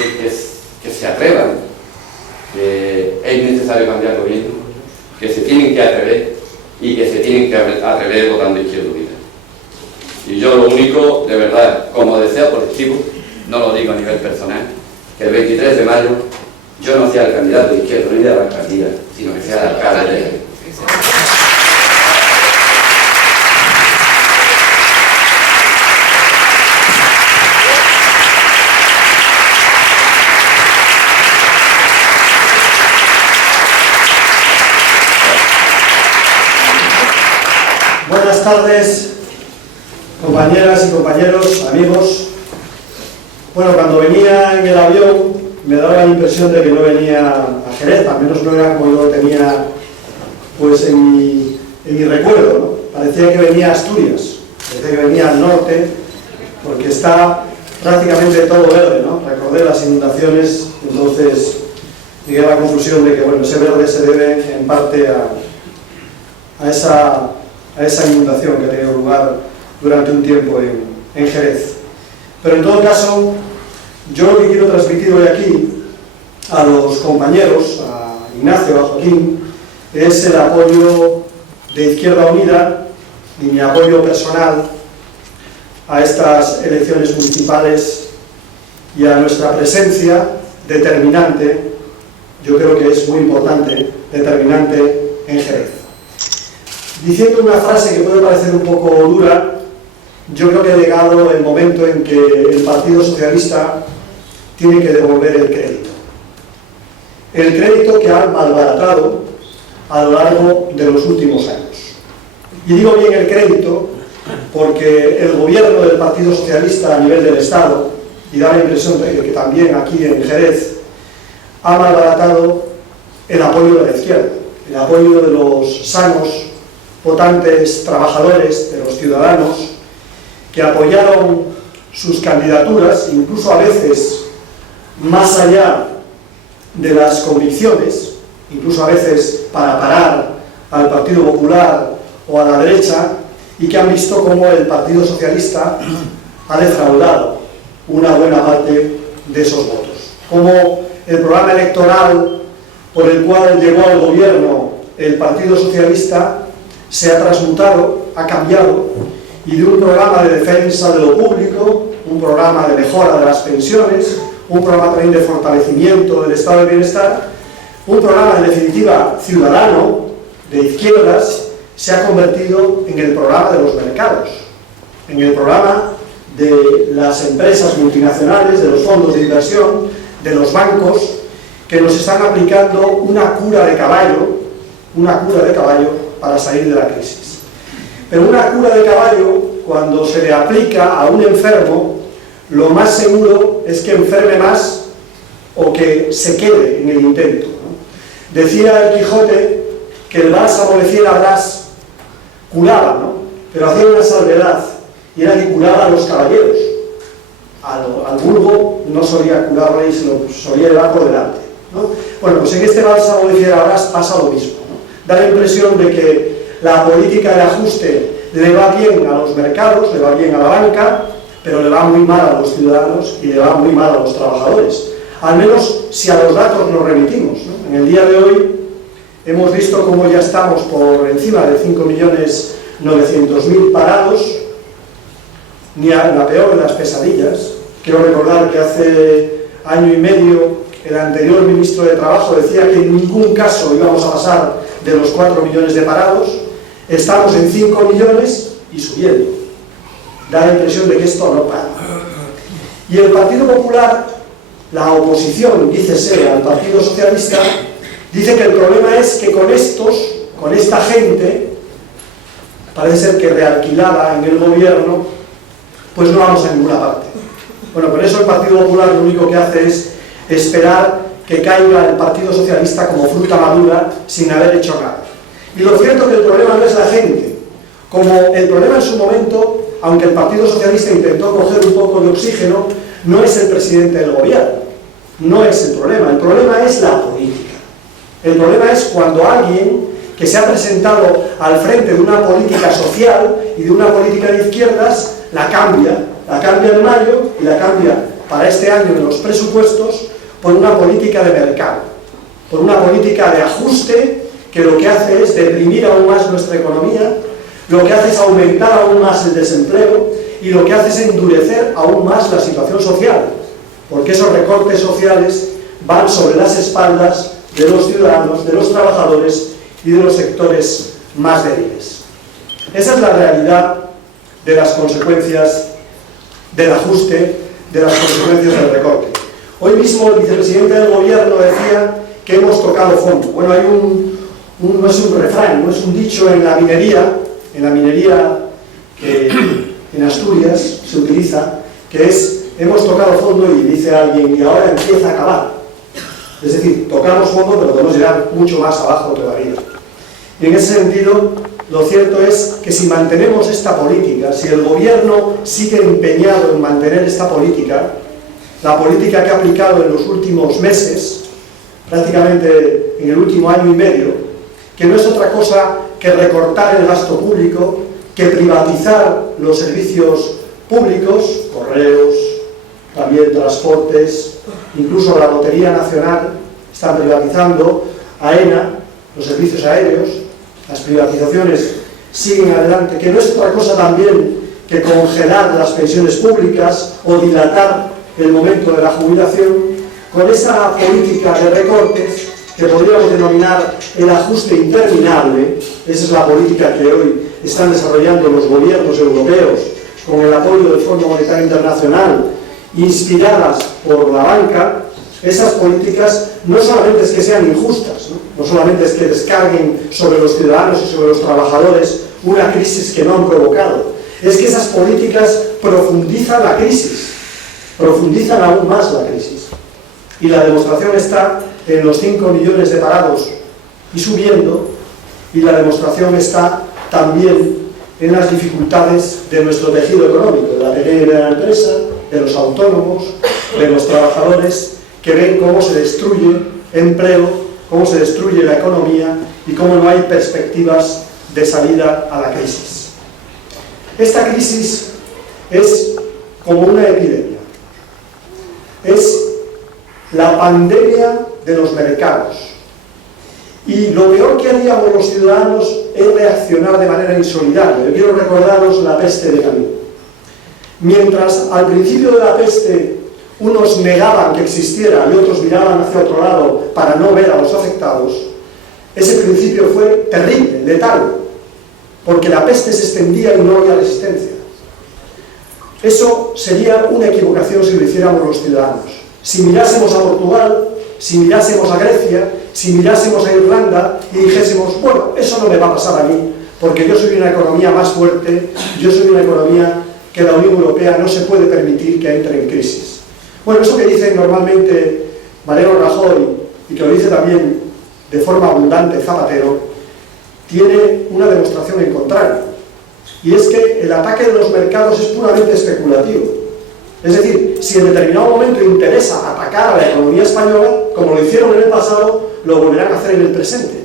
que se atrevan, que es necesario cambiar el gobierno, que se tienen que atrever y que se tienen que atrever votando Izquierda Unida. Y yo lo único, de verdad, como deseo colectivo, no lo digo a nivel personal, que el 23 de mayo yo no sea el candidato de Izquierda Unida a la alcaldía, sino que sea el alcalde de Jerez. Buenas tardes, compañeras y compañeros, amigos. Bueno, cuando venía en el avión me daba la impresión de que no venía a Jerez, al menos no era como yo lo tenía pues en mi recuerdo, ¿no? Parecía que venía a Asturias, parecía que venía al norte, porque está prácticamente todo verde, ¿no? Recordé las inundaciones, entonces llegué a la conclusión de que bueno, ese verde se debe en parte a esa inundación que ha tenido lugar durante un tiempo en Jerez. Pero en todo caso, yo lo que quiero transmitir hoy aquí a los compañeros, a Ignacio, a Joaquín, es el apoyo de Izquierda Unida y mi apoyo personal a estas elecciones municipales y a nuestra presencia determinante, yo creo que es muy importante, determinante en Jerez. Diciendo una frase que puede parecer un poco dura, yo creo que ha llegado el momento en que el Partido Socialista tiene que devolver el crédito. El crédito que ha malbaratado a lo largo de los últimos años. Y digo bien el crédito porque el gobierno del Partido Socialista a nivel del Estado, y da la impresión de que también aquí en Jerez, ha malbaratado el apoyo de la izquierda, el apoyo de los sanos votantes trabajadores, de los ciudadanos, que apoyaron sus candidaturas, incluso a veces más allá de las convicciones, incluso a veces para parar al Partido Popular o a la derecha, y que han visto cómo el Partido Socialista ha defraudado una buena parte de esos votos. Como el programa electoral por el cual llegó al gobierno el Partido Socialista se ha transmutado, ha cambiado, y de un programa de defensa de lo público, un programa de mejora de las pensiones, un programa también de fortalecimiento del estado de bienestar, un programa en definitiva ciudadano, de izquierdas, se ha convertido en el programa de los mercados, en el programa de las empresas multinacionales, de los fondos de inversión, de los bancos, que nos están aplicando una cura de caballo para salir de la crisis. Pero una cura de caballo, cuando se le aplica a un enfermo, lo más seguro es que enferme más o que se quede en el intento, ¿no? Decía el Quijote que el bálsamo de Fierabrás curaba, ¿no? Pero hacía una salvedad, y era que curaba a los caballeros. Al vulgo no solía curarle y se lo solía llevar por delante, ¿no? Bueno, pues en este bálsamo de Fierabrás pasa lo mismo, ¿no? Da la impresión de que la política de ajuste le va bien a los mercados, le va bien a la banca, pero le va muy mal a los ciudadanos y le va muy mal a los trabajadores. Al menos si a los datos nos remitimos, ¿no? En el día de hoy hemos visto cómo ya estamos por encima de 5.900.000 parados, ni a la peor de las pesadillas. Quiero recordar que hace año y medio el anterior ministro de Trabajo decía que en ningún caso íbamos a pasar de los 4 millones de parados. Estamos en 5 millones y subiendo. Da la impresión de que esto no para. Y el Partido Popular, la oposición, dícese al Partido Socialista, dice que el problema es que con esta gente, parece ser que realquilada en el gobierno, pues no vamos a ninguna parte. Bueno, por eso el Partido Popular lo único que hace es esperar que caiga el Partido Socialista como fruta madura sin haber hecho nada. Y lo cierto es que el problema no es la gente. Como el problema en su momento, aunque el Partido Socialista intentó coger un poco de oxígeno, no es el presidente del gobierno. No es el problema es la política. El problema es cuando alguien que se ha presentado al frente de una política social y de una política de izquierdas, la cambia en mayo y la cambia para este año en los presupuestos por una política de mercado, por una política de ajuste que lo que hace es deprimir aún más nuestra economía, lo que hace es aumentar aún más el desempleo y lo que hace es endurecer aún más la situación social, porque esos recortes sociales van sobre las espaldas de los ciudadanos, de los trabajadores y de los sectores más débiles. Esa es la realidad de las consecuencias del ajuste, de las consecuencias del recorte. Hoy mismo el vicepresidente del gobierno decía que hemos tocado fondo. Bueno, hay no es un refrán, no es un dicho en la minería que en Asturias se utiliza, que es hemos tocado fondo y dice alguien y ahora empieza a acabar. Es decir, tocamos fondo pero podemos llegar mucho más abajo todavía. Y en ese sentido, lo cierto es que si mantenemos esta política, si el gobierno sigue empeñado en mantener esta política, la política que ha aplicado en los últimos meses, prácticamente en el último año y medio, que no es otra cosa que recortar el gasto público, que privatizar los servicios públicos, correos, también transportes, incluso la Lotería Nacional, están privatizando, AENA, los servicios aéreos, las privatizaciones siguen adelante, que no es otra cosa también que congelar las pensiones públicas o dilatar el momento de la jubilación, con esa política de recortes que podríamos denominar el ajuste interminable. Esa es la política que hoy están desarrollando los gobiernos europeos con el apoyo del Fondo Monetario Internacional, inspiradas por la banca. Esas políticas no solamente es que sean injustas, no solamente es que descarguen sobre los ciudadanos y sobre los trabajadores una crisis que no han provocado, es que esas políticas profundizan la crisis, profundizan aún más la crisis. Y la demostración está en los 5 millones de parados y subiendo, y la demostración está también en las dificultades de nuestro tejido económico, de la pequeña y mediana empresa, de los autónomos, de los trabajadores, que ven cómo se destruye empleo, cómo se destruye la economía y cómo no hay perspectivas de salida a la crisis. Esta crisis es como una epidemia. Es la pandemia de los mercados. Y lo peor que haríamos los ciudadanos es reaccionar de manera insolidaria. Yo quiero recordaros la peste de Camilo. Mientras al principio de la peste unos negaban que existiera y otros miraban hacia otro lado para no ver a los afectados, ese principio fue terrible, letal, porque la peste se extendía y no había resistencia. Eso sería una equivocación si lo hiciéramos los ciudadanos. Si mirásemos a Portugal, si mirásemos a Grecia, si mirásemos a Irlanda y dijésemos, bueno, eso no me va a pasar a mí, porque yo soy una economía más fuerte, yo soy una economía que la Unión Europea no se puede permitir que entre en crisis. Bueno, eso que dice normalmente Mariano Rajoy y que lo dice también de forma abundante Zapatero, tiene una demostración en contrario. Y es que el ataque de los mercados es puramente especulativo. Es decir, si en determinado momento interesa atacar a la economía española, como lo hicieron en el pasado, lo volverán a hacer en el presente.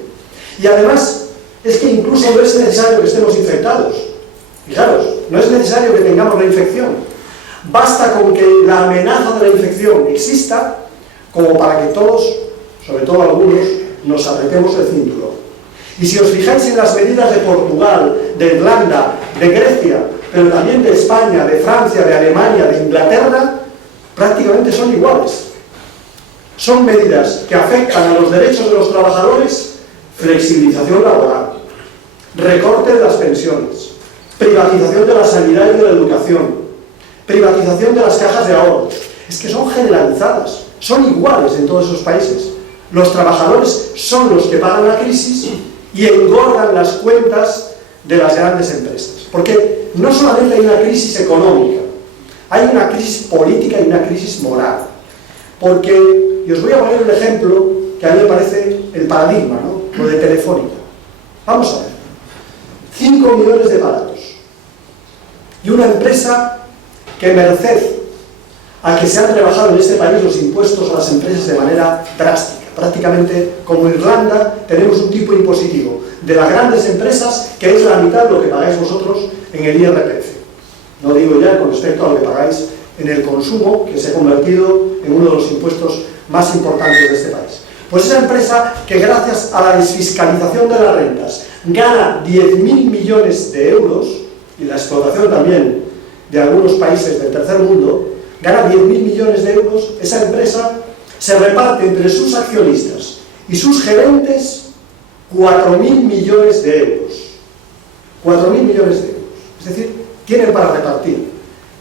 Y además, es que incluso no es necesario que estemos infectados. Fijaros, no es necesario que tengamos la infección. Basta con que la amenaza de la infección exista como para que todos, sobre todo algunos, nos apretemos el cinturón. Y si os fijáis en las medidas de Portugal, de Irlanda, de Grecia, pero también de España, de Francia, de Alemania, de Inglaterra, prácticamente son iguales. Son medidas que afectan a los derechos de los trabajadores, flexibilización laboral, recorte de las pensiones, privatización de la sanidad y de la educación, privatización de las cajas de ahorros. Es que son generalizadas, son iguales en todos esos países. Los trabajadores son los que pagan la crisis y engordan las cuentas de las grandes empresas. Porque no solamente hay una crisis económica, hay una crisis política y una crisis moral. Porque, y os voy a poner un ejemplo que a mí me parece el paradigma, ¿no? Lo de Telefónica. Vamos a ver. 5 millones de parados. Y una empresa que, merced a que se han rebajado en este país los impuestos a las empresas de manera drástica, prácticamente como Irlanda, tenemos un tipo impositivo de las grandes empresas que es la mitad de lo que pagáis vosotros en el IRPF. No digo ya con respecto a lo que pagáis en el consumo, que se ha convertido en uno de los impuestos más importantes de este país. Pues esa empresa que gracias a la desfiscalización de las rentas gana 10.000 millones de euros, y la explotación también de algunos países del tercer mundo, gana 10.000 millones de euros, esa empresa se reparte entre sus accionistas y sus gerentes 4.000 millones de euros. 4.000 millones de euros. Es decir, tienen para repartir.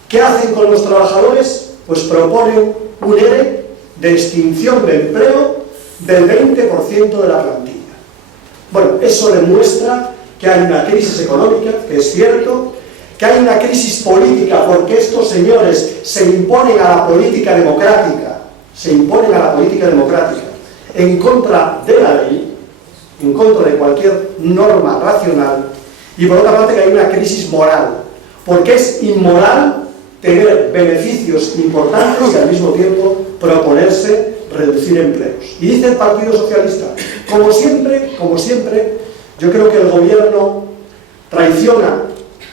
¿Qué hacen con los trabajadores? Pues proponen un ERE de extinción de empleo del 20% de la plantilla. Bueno, eso demuestra que hay una crisis económica, que es cierto, que hay una crisis política porque estos señores se imponen a la política democrática, en contra de la ley, en contra de cualquier norma racional, y por otra parte que hay una crisis moral, porque es inmoral tener beneficios importantes y al mismo tiempo proponerse reducir empleos. Y dice el Partido Socialista, como siempre, yo creo que el gobierno traiciona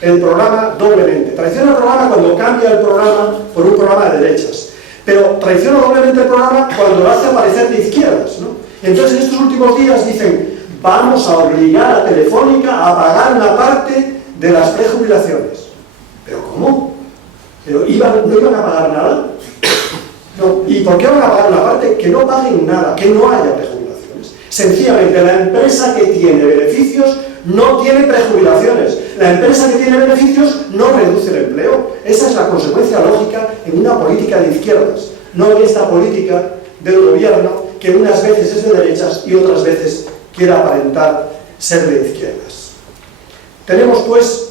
el programa doblemente. Traiciona el programa cuando cambia el programa por un programa de derechas, pero traiciona doblemente el programa cuando lo hace aparecer de izquierdas, ¿no? Y entonces en estos últimos días dicen, vamos a obligar a Telefónica a pagar una parte de las prejubilaciones. ¿Pero cómo? ¿Pero no iban a pagar nada? No. ¿Y por qué van a pagar una parte? Que no paguen nada, que no haya prejubilaciones. Sencillamente, la empresa que tiene beneficios no tiene prejubilaciones. La empresa que tiene beneficios no reduce el empleo. Esa es la consecuencia lógica en una política de izquierdas, no en esta política del gobierno que unas veces es de derechas y otras veces quiere aparentar ser de izquierdas. Tenemos, pues,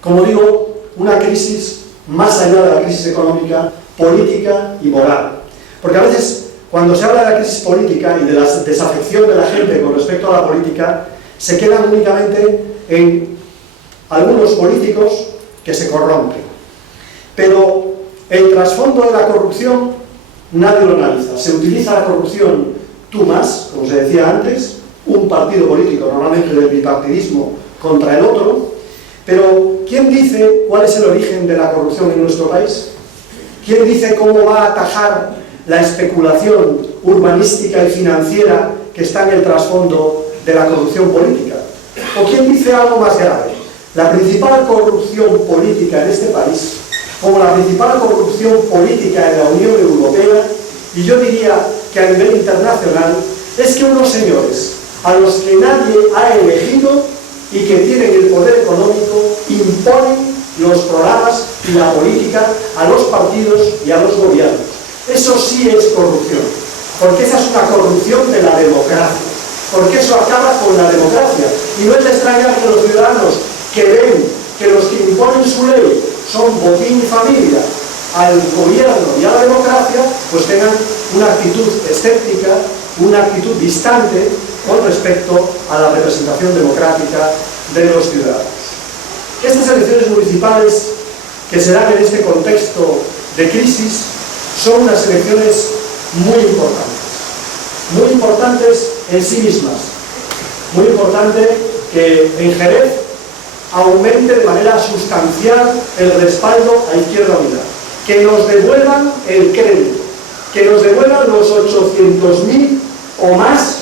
como digo, una crisis más allá de la crisis económica, política y moral. Porque a veces, cuando se habla de la crisis política y de la desafección de la gente con respecto a la política, se quedan únicamente en algunos políticos que se corrompen. Pero el trasfondo de la corrupción nadie lo analiza. Se utiliza la corrupción tú más, como se decía antes, un partido político, normalmente del bipartidismo, contra el otro. Pero ¿quién dice cuál es el origen de la corrupción en nuestro país? ¿Quién dice cómo va a atajar la especulación urbanística y financiera que está en el trasfondo de la corrupción política? ¿O quién dice algo más grave? La principal corrupción política en este país, como la principal corrupción política en la Unión Europea, y yo diría que a nivel internacional, es que unos señores a los que nadie ha elegido y que tienen el poder económico imponen los programas y la política a los partidos y a los gobiernos. Eso sí es corrupción, porque esa es una corrupción de la democracia, porque eso acaba con la democracia. Y no es de extrañar que los ciudadanos que ven que los que imponen su ley son botín y familia al gobierno y a la democracia, pues tengan una actitud escéptica, una actitud distante con respecto a la representación democrática de los ciudadanos. Estas elecciones municipales que se dan en este contexto de crisis son unas elecciones muy importantes en sí mismas. Muy importante que en Jerez aumente de manera sustancial el respaldo a Izquierda Unida, que nos devuelvan el crédito, que nos devuelvan los 800.000 o más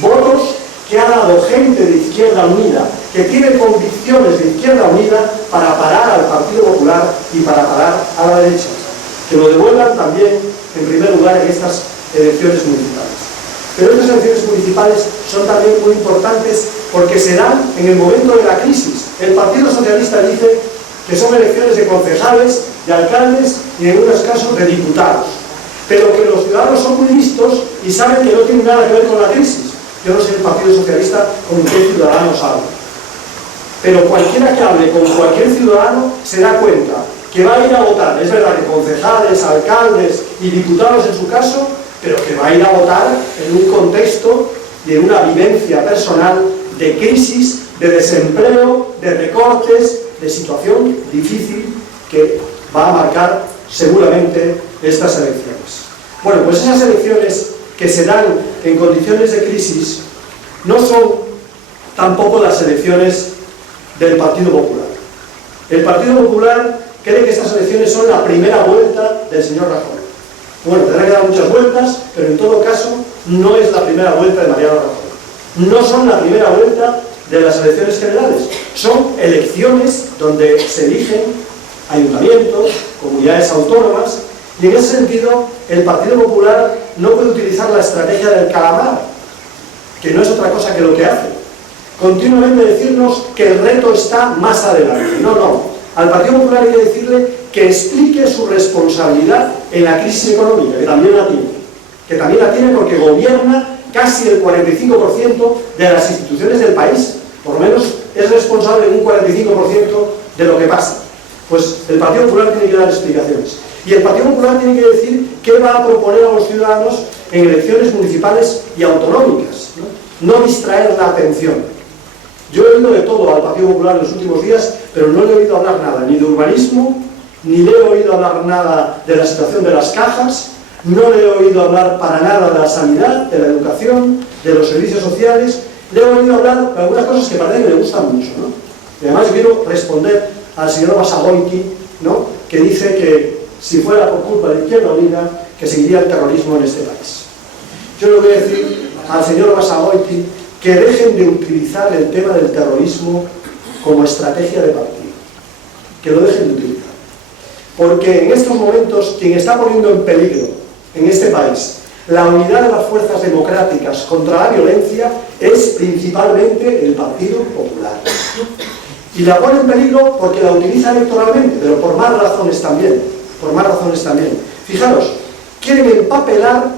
votos que ha dado gente de Izquierda Unida, que tiene convicciones de Izquierda Unida para parar al Partido Popular y para parar a la derecha. Que lo devuelvan también, en primer lugar, en estas elecciones municipales. Pero estas elecciones municipales son también muy importantes porque se dan en el momento de la crisis. El Partido Socialista dice que son elecciones de concejales, de alcaldes y en algunos casos de diputados. Pero que los ciudadanos son muy listos y saben que no tienen nada que ver con la crisis. Yo no soy el Partido Socialista con qué ciudadanos hablo. Pero cualquiera que hable con cualquier ciudadano se da cuenta que va a ir a votar, es verdad que concejales, alcaldes y diputados en su caso, pero que va a ir a votar en un contexto y en una vivencia personal de crisis, de desempleo, de recortes, de situación difícil que va a marcar seguramente estas elecciones. Bueno, pues esas elecciones que se dan en condiciones de crisis no son tampoco las elecciones del Partido Popular. El Partido Popular cree que estas elecciones son la primera vuelta del señor Rajoy. Bueno, tendrá que dar muchas vueltas, pero en todo caso no es la primera vuelta de Mariano Rajoy. No son la primera vuelta de las elecciones generales. Son elecciones donde se eligen ayuntamientos, comunidades autónomas, y en ese sentido el Partido Popular no puede utilizar la estrategia del calamar, que no es otra cosa que lo que hace. Continuamente decirnos que el reto está más adelante. No. Al Partido Popular hay que decirle que explique su responsabilidad en la crisis económica, que también la tiene porque gobierna casi el 45% de las instituciones del país, por lo menos es responsable de un 45% de lo que pasa. Pues el Partido Popular tiene que dar explicaciones. Y el Partido Popular tiene que decir qué va a proponer a los ciudadanos en elecciones municipales y autonómicas, no distraer la atención. Yo he oído de todo al Partido Popular en los últimos días, pero no le he oído hablar nada, ni de urbanismo, ni le he oído hablar nada de la situación de las cajas, no le he oído hablar para nada de la sanidad, de la educación, de los servicios sociales. Le he oído hablar de algunas cosas que parece que le gustan mucho, ¿no? Y además quiero responder al señor Basagoiti, ¿no?, que dice que si fuera por culpa de Izquierda Unida, que seguiría el terrorismo en este país. Yo le voy a decir al señor Basagoiti que dejen de utilizar el tema del terrorismo como estrategia de partido. Que lo dejen de utilizar. Porque en estos momentos quien está poniendo en peligro en este país la unidad de las fuerzas democráticas contra la violencia es principalmente el Partido Popular. Y la pone en peligro porque la utiliza electoralmente, pero por más razones también. Fijaros, quieren empapelar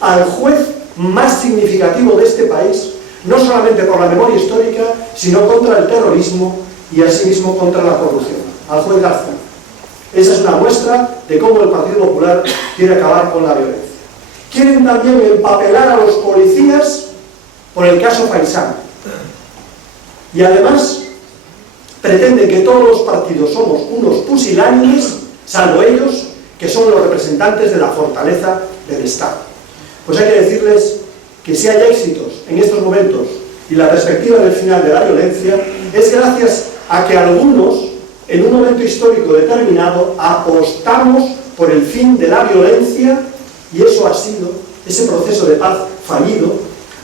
al juez más significativo de este país, no solamente por la memoria histórica, sino contra el terrorismo y asimismo contra la corrupción, al juez Garza. Esa es una muestra de cómo el Partido Popular quiere acabar con la violencia. Quieren también empapelar a los policías por el caso Faisán. Y además pretenden que todos los partidos somos unos pusilánimes, salvo ellos, que son los representantes de la fortaleza del Estado. Pues hay que decirles que si hay éxitos en estos momentos y la perspectiva del final de la violencia es gracias a que algunos, en un momento histórico determinado, apostamos por el fin de la violencia, y eso ha sido, ese proceso de paz fallido,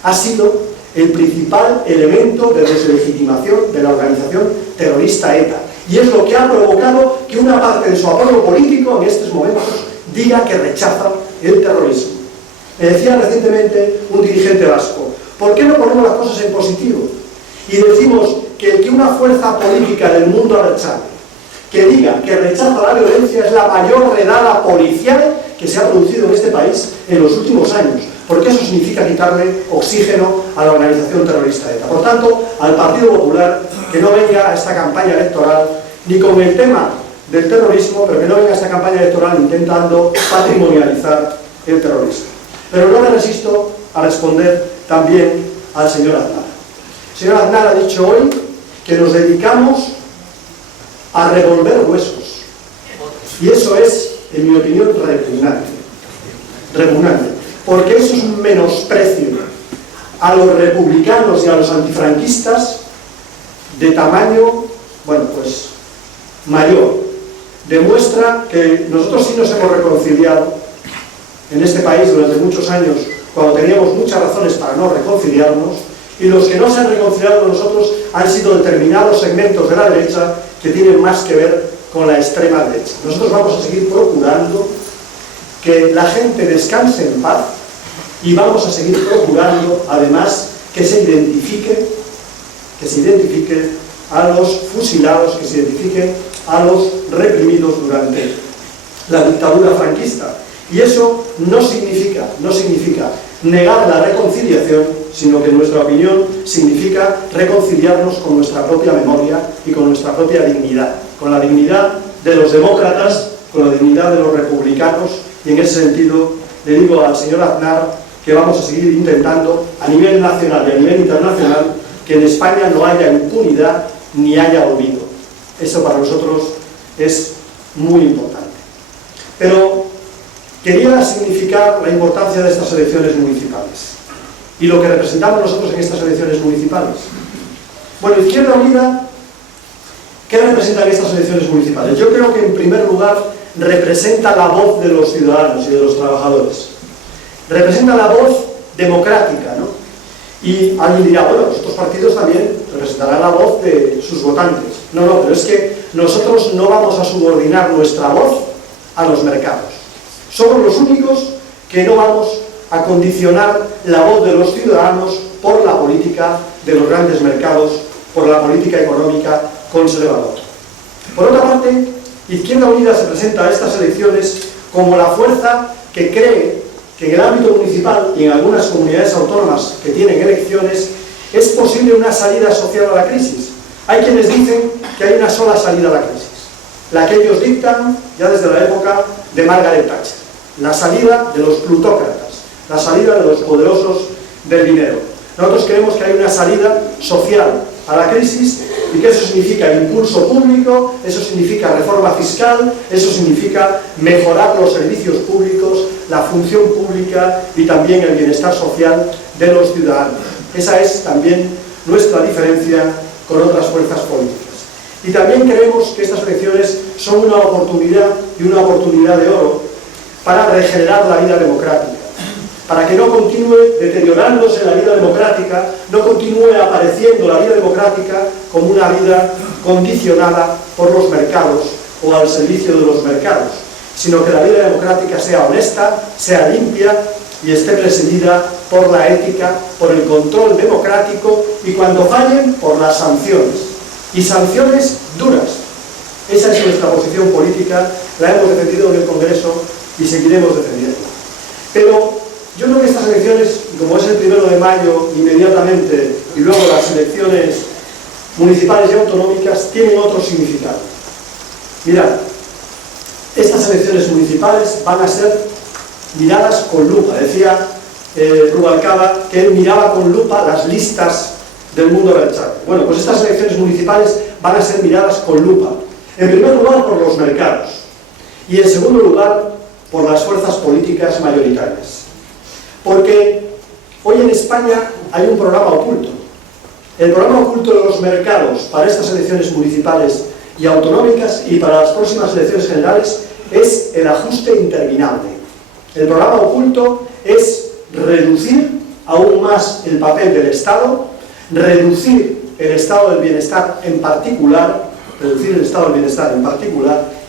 ha sido el principal elemento de deslegitimación de la organización terrorista ETA. Y es lo que ha provocado que una parte de su apoyo político en estos momentos diga que rechaza el terrorismo. Me decía recientemente un dirigente vasco, ¿por qué no ponemos las cosas en positivo? Y decimos que una fuerza política del mundo abertzale que diga que rechaza la violencia es la mayor redada policial que se ha producido en este país en los últimos años, porque eso significa quitarle oxígeno a la organización terrorista ETA. Por tanto, al Partido Popular, que no venga a esta campaña electoral ni con el tema del terrorismo, pero que no venga esta campaña electoral intentando patrimonializar el terrorismo. Pero no me resisto a responder también al señor Aznar. El señor Aznar ha dicho hoy que nos dedicamos a revolver huesos. Y eso es, en mi opinión, repugnante. Repugnante. Porque eso es un menosprecio a los republicanos y a los antifranquistas de tamaño, bueno, pues, mayor. Demuestra que nosotros sí nos hemos reconciliado en este país durante muchos años, cuando teníamos muchas razones para no reconciliarnos, y los que no se han reconciliado con nosotros han sido determinados segmentos de la derecha que tienen más que ver con la extrema derecha. Nosotros vamos a seguir procurando que la gente descanse en paz y vamos a seguir procurando, además, que se identifique a los fusilados, que se identifique a los reprimidos durante la dictadura franquista. Y eso no significa negar la reconciliación, sino que en nuestra opinión significa reconciliarnos con nuestra propia memoria y con nuestra propia dignidad, con la dignidad de los demócratas, con la dignidad de los republicanos, y en ese sentido le digo al señor Aznar que vamos a seguir intentando a nivel nacional y a nivel internacional que en España no haya impunidad ni haya olvido. Eso para nosotros es muy importante. Pero quería significar la importancia de estas elecciones municipales y lo que representamos nosotros en estas elecciones municipales. Bueno, Izquierda Unida, ¿qué representan estas elecciones municipales? Yo creo que en primer lugar representa la voz de los ciudadanos y de los trabajadores. Representa la voz democrática, ¿no? Y alguien dirá, bueno, los otros partidos también representarán la voz de sus votantes. No, pero es que nosotros no vamos a subordinar nuestra voz a los mercados. Somos los únicos que no vamos a condicionar la voz de los ciudadanos por la política de los grandes mercados, por la política económica conservadora. Por otra parte, Izquierda Unida se presenta a estas elecciones como la fuerza que cree que en el ámbito municipal y en algunas comunidades autónomas que tienen elecciones es posible una salida social a la crisis. Hay quienes dicen que hay una sola salida a la crisis, la que ellos dictan ya desde la época de Margaret Thatcher, la salida de los plutócratas, la salida de los poderosos del dinero. Nosotros creemos que hay una salida social a la crisis y que eso significa impulso público, eso significa reforma fiscal, eso significa mejorar los servicios públicos, la función pública y también el bienestar social de los ciudadanos. Esa es también nuestra diferencia con otras fuerzas políticas. Y también creemos que estas elecciones son una oportunidad y una oportunidad de oro para regenerar la vida democrática, para que no continúe deteriorándose la vida democrática, no continúe apareciendo la vida democrática como una vida condicionada por los mercados o al servicio de los mercados, sino que la vida democrática sea honesta, sea limpia y esté presidida por la ética, por el control democrático y cuando fallen, por las sanciones. Y sanciones duras. Esa es nuestra posición política, la hemos defendido en el Congreso y seguiremos defendiendo. Pero yo creo que estas elecciones, como es el 1 de mayo inmediatamente y luego las elecciones municipales y autonómicas, tienen otro significado. Mirad, estas elecciones municipales van a ser miradas con lupa. Decía Rubalcaba que él miraba con lupa las listas del mundo berchar. Bueno, pues estas elecciones municipales van a ser miradas con lupa. En primer lugar por los mercados y en segundo lugar por las fuerzas políticas mayoritarias. Porque hoy en España hay un programa oculto. El programa oculto de los mercados para estas elecciones municipales y autonómicas y para las próximas elecciones generales es el ajuste interminable. El programa oculto es reducir aún más el papel del Estado, reducir el estado del bienestar en particular,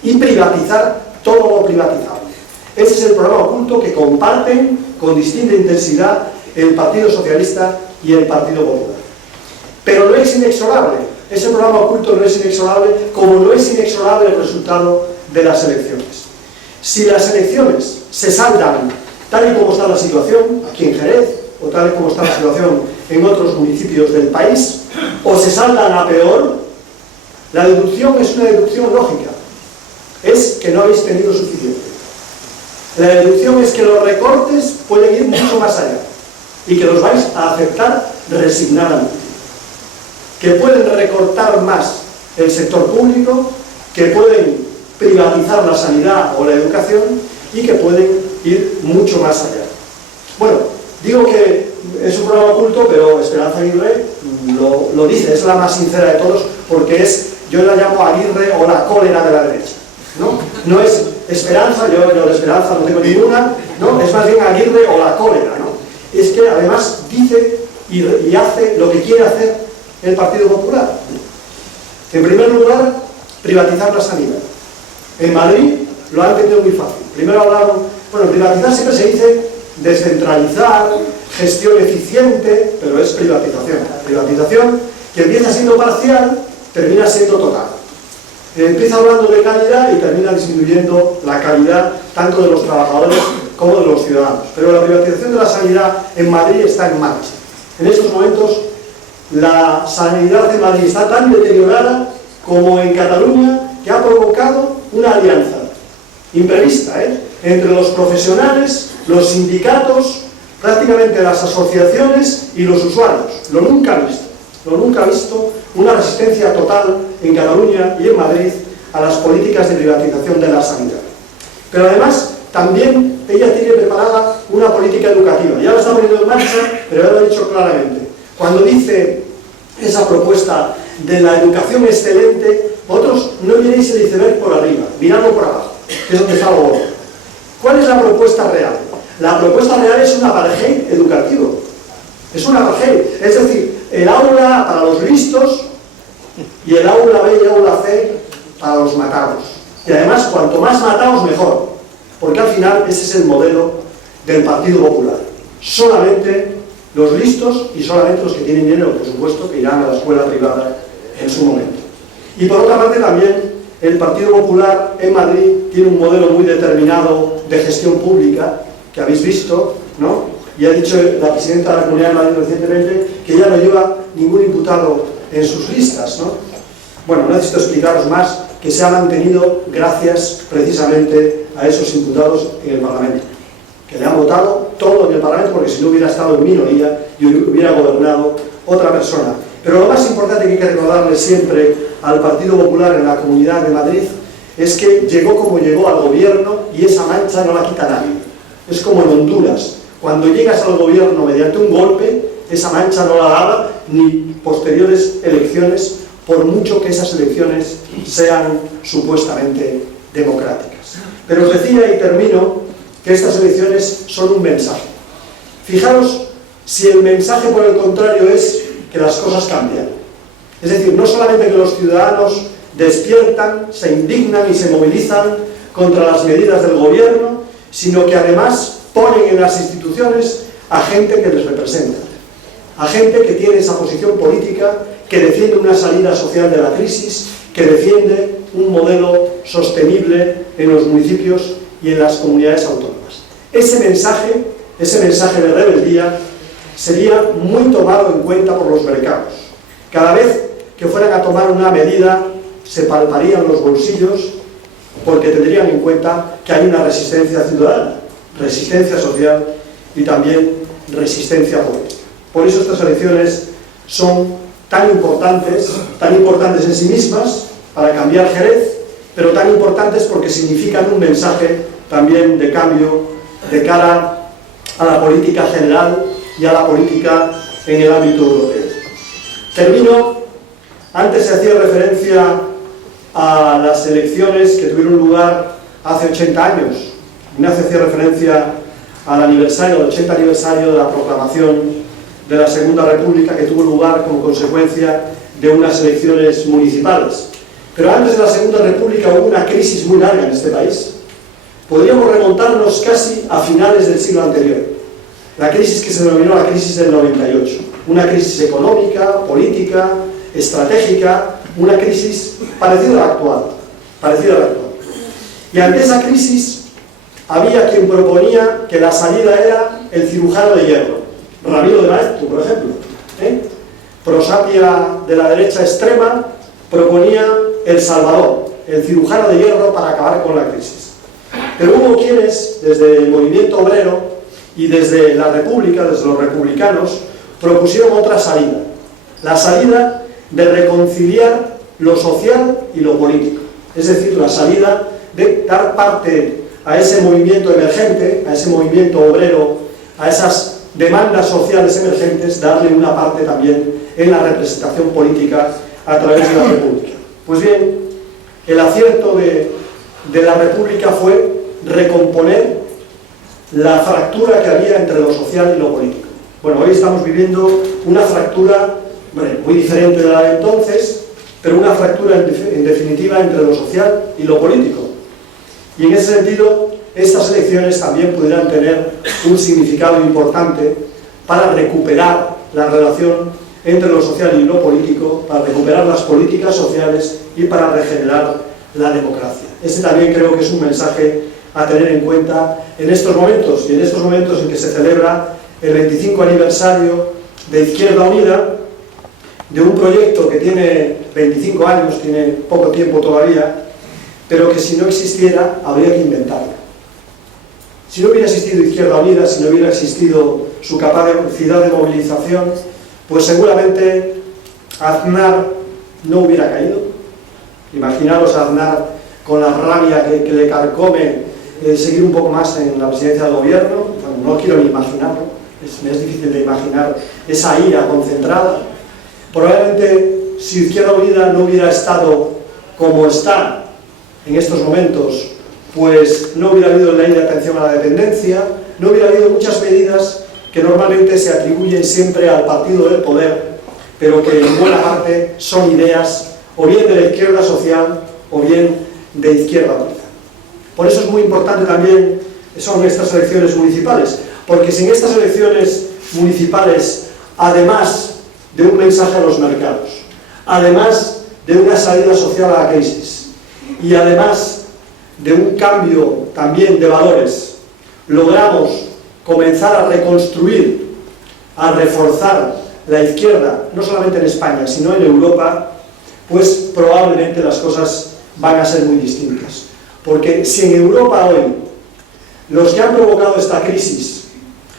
y privatizar todo lo privatizable. Ese es el programa oculto que comparten con distinta intensidad el Partido Socialista y el Partido Popular. Pero no es inexorable, ese programa oculto no es inexorable, como no es inexorable el resultado de las elecciones. Si las elecciones se saldan tal y como está la situación aquí en Jerez, o tal y como está la situación en otros municipios del país, o se saldan a peor, La deducción es una deducción lógica, es que no habéis tenido suficiente. La deducción es que los recortes pueden ir mucho más allá y que los vais a aceptar resignadamente. Que pueden recortar más el sector público, que pueden privatizar la sanidad o la educación y que pueden ir mucho más allá. Bueno, digo que es un programa oculto, pero Esperanza Aguirre lo dice, es la más sincera de todos, porque yo la llamo Aguirre o la cólera de la derecha, ¿no? No es Esperanza, yo de Esperanza no tengo ninguna, ¿no? Es más bien Aguirre o la cólera, ¿no? Es que además dice y hace lo que quiere hacer el Partido Popular. En primer lugar, privatizar la sanidad. En Madrid lo han tenido muy fácil. Primero hablaron, bueno, privatizar siempre se dice descentralizar, gestión eficiente, pero es privatización. Privatización que empieza siendo parcial, termina siendo total. Empieza hablando de calidad y termina disminuyendo la calidad tanto de los trabajadores como de los ciudadanos. Pero la privatización de la sanidad en Madrid está en marcha. En estos momentos la sanidad en Madrid está tan deteriorada como en Cataluña, que ha provocado una alianza imprevista, entre los profesionales, los sindicatos, prácticamente las asociaciones y los usuarios. Lo nunca visto, una resistencia total en Cataluña y en Madrid a las políticas de privatización de la sanidad. Pero además, también ella tiene preparada una política educativa. Ya la está poniendo en marcha, pero ya lo ha dicho claramente. Cuando dice esa propuesta de la educación excelente, vosotros no miréis el iceberg por arriba, miradlo por abajo, que es donde está lo bueno. ¿Cuál es la propuesta real? La propuesta real es un apartheid educativo. Es un apartheid. Es decir, el aula para los listos y el aula B y aula C para los matados. Y además, cuanto más matados, mejor. Porque al final ese es el modelo del Partido Popular. Solamente los listos y solamente los que tienen dinero, por supuesto, que irán a la escuela privada en su momento. Y por otra parte también, el Partido Popular en Madrid tiene un modelo muy determinado de gestión pública, que habéis visto, ¿no? Y ha dicho la presidenta de la Comunidad de Madrid recientemente que ya no lleva ningún imputado en sus listas, ¿no? Bueno, no necesito explicaros más que se ha mantenido gracias precisamente a esos imputados en el Parlamento, que le han votado todo en el Parlamento, porque si no hubiera estado en minoría y hubiera gobernado otra persona. Pero lo más importante que hay que recordarle siempre al Partido Popular en la Comunidad de Madrid es que llegó como llegó al gobierno y esa mancha no la quita nadie. Es como en Honduras. Cuando llegas al gobierno mediante un golpe, esa mancha no la lava ni posteriores elecciones, por mucho que esas elecciones sean supuestamente democráticas. Pero os decía, y termino, que estas elecciones son un mensaje. Fijaros si el mensaje, por el contrario, es que las cosas cambian. Es decir, no solamente que los ciudadanos despiertan, se indignan y se movilizan contra las medidas del gobierno, sino que además ponen en las instituciones a gente que les representa, a gente que tiene esa posición política, que defiende una salida social de la crisis, que defiende un modelo sostenible en los municipios y en las comunidades autónomas. Ese mensaje de rebeldía sería muy tomado en cuenta por los mercados. Cada vez que fueran a tomar una medida, se palparían los bolsillos, porque tendrían en cuenta que hay una resistencia ciudadana, resistencia social y también resistencia política. Por eso estas elecciones son tan importantes en sí mismas para cambiar Jerez, pero tan importantes porque significan un mensaje también de cambio de cara a la política general y a la política en el ámbito europeo. Termino. Antes se hacía referencia a las elecciones que tuvieron lugar hace 80 años. Ignacio hacía referencia al aniversario, al 80 aniversario de la proclamación de la Segunda República, que tuvo lugar como consecuencia de unas elecciones municipales. Pero antes de la Segunda República hubo una crisis muy larga en este país. Podríamos remontarnos casi a finales del siglo anterior. La crisis que se denominó la crisis del 98. Una crisis económica, política, estratégica, una crisis parecida a la actual. Y ante esa crisis había quien proponía que la salida era el cirujano de hierro. Ramiro de Maeztu, por ejemplo. Prosapia de la derecha extrema proponía el salvador, el cirujano de hierro para acabar con la crisis. Pero hubo quienes, desde el movimiento obrero y desde la República, desde los republicanos, propusieron otra salida, la salida de reconciliar lo social y lo político, es decir, la salida de dar parte a ese movimiento emergente, a ese movimiento obrero, a esas demandas sociales emergentes, darle una parte también en la representación política a través de la República. Pues bien, el acierto de la República fue recomponer la fractura que había entre lo social y lo político. Bueno, hoy estamos viviendo una fractura muy diferente de la de entonces, pero una fractura en definitiva entre lo social y lo político. Y en ese sentido, estas elecciones también pudieran tener un significado importante para recuperar la relación entre lo social y lo político, para recuperar las políticas sociales y para regenerar la democracia. Este también creo que es un mensaje a tener en cuenta en estos momentos, y en estos momentos en que se celebra el 25 aniversario de Izquierda Unida, de un proyecto que tiene 25 años, tiene poco tiempo todavía, pero que si no existiera habría que inventarlo. Si no hubiera existido Izquierda Unida, si no hubiera existido su capacidad de movilización, pues seguramente Aznar no hubiera caído. Imaginaros a Aznar con la rabia que le carcome seguir un poco más en la presidencia del gobierno. Bueno, no quiero ni imaginarlo, me es difícil de imaginar esa ira concentrada. Probablemente si Izquierda Unida no hubiera estado como está en estos momentos, pues no hubiera habido ley de atención a la dependencia, no hubiera habido muchas medidas que normalmente se atribuyen siempre al partido del poder, pero que en buena parte son ideas o bien de la izquierda social o bien de Izquierda Unida. Por eso es muy importante también son estas elecciones municipales, porque sin estas elecciones municipales, además de un mensaje a los mercados, además de una salida social a la crisis y además de un cambio también de valores, logramos comenzar a reconstruir, a reforzar la izquierda, no solamente en España, sino en Europa, pues probablemente las cosas van a ser muy distintas. Porque si en Europa hoy los que han provocado esta crisis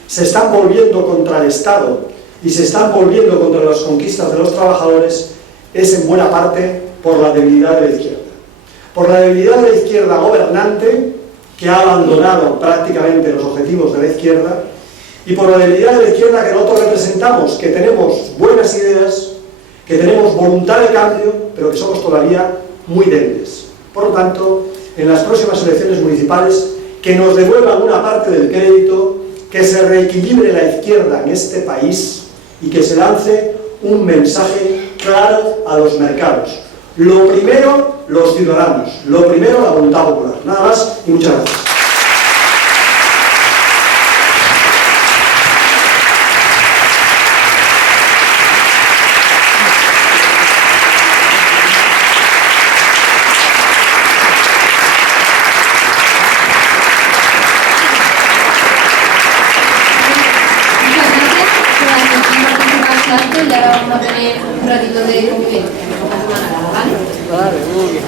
se están volviendo contra el Estado y se están volviendo contra las conquistas de los trabajadores, es en buena parte por la debilidad de la izquierda. Por la debilidad de la izquierda gobernante, que ha abandonado prácticamente los objetivos de la izquierda, y por la debilidad de la izquierda que nosotros representamos, que tenemos buenas ideas, que tenemos voluntad de cambio, pero que somos todavía muy débiles. Por lo tanto, en las próximas elecciones municipales, que nos devuelvan una parte del crédito, que se reequilibre la izquierda en este país y que se lance un mensaje claro a los mercados. Lo primero, los ciudadanos. Lo primero, la voluntad popular. Nada más y muchas gracias. Y ahora vamos a tener un ratito de convivencia, no pasa nada, ¿vale? Vale, muy bien.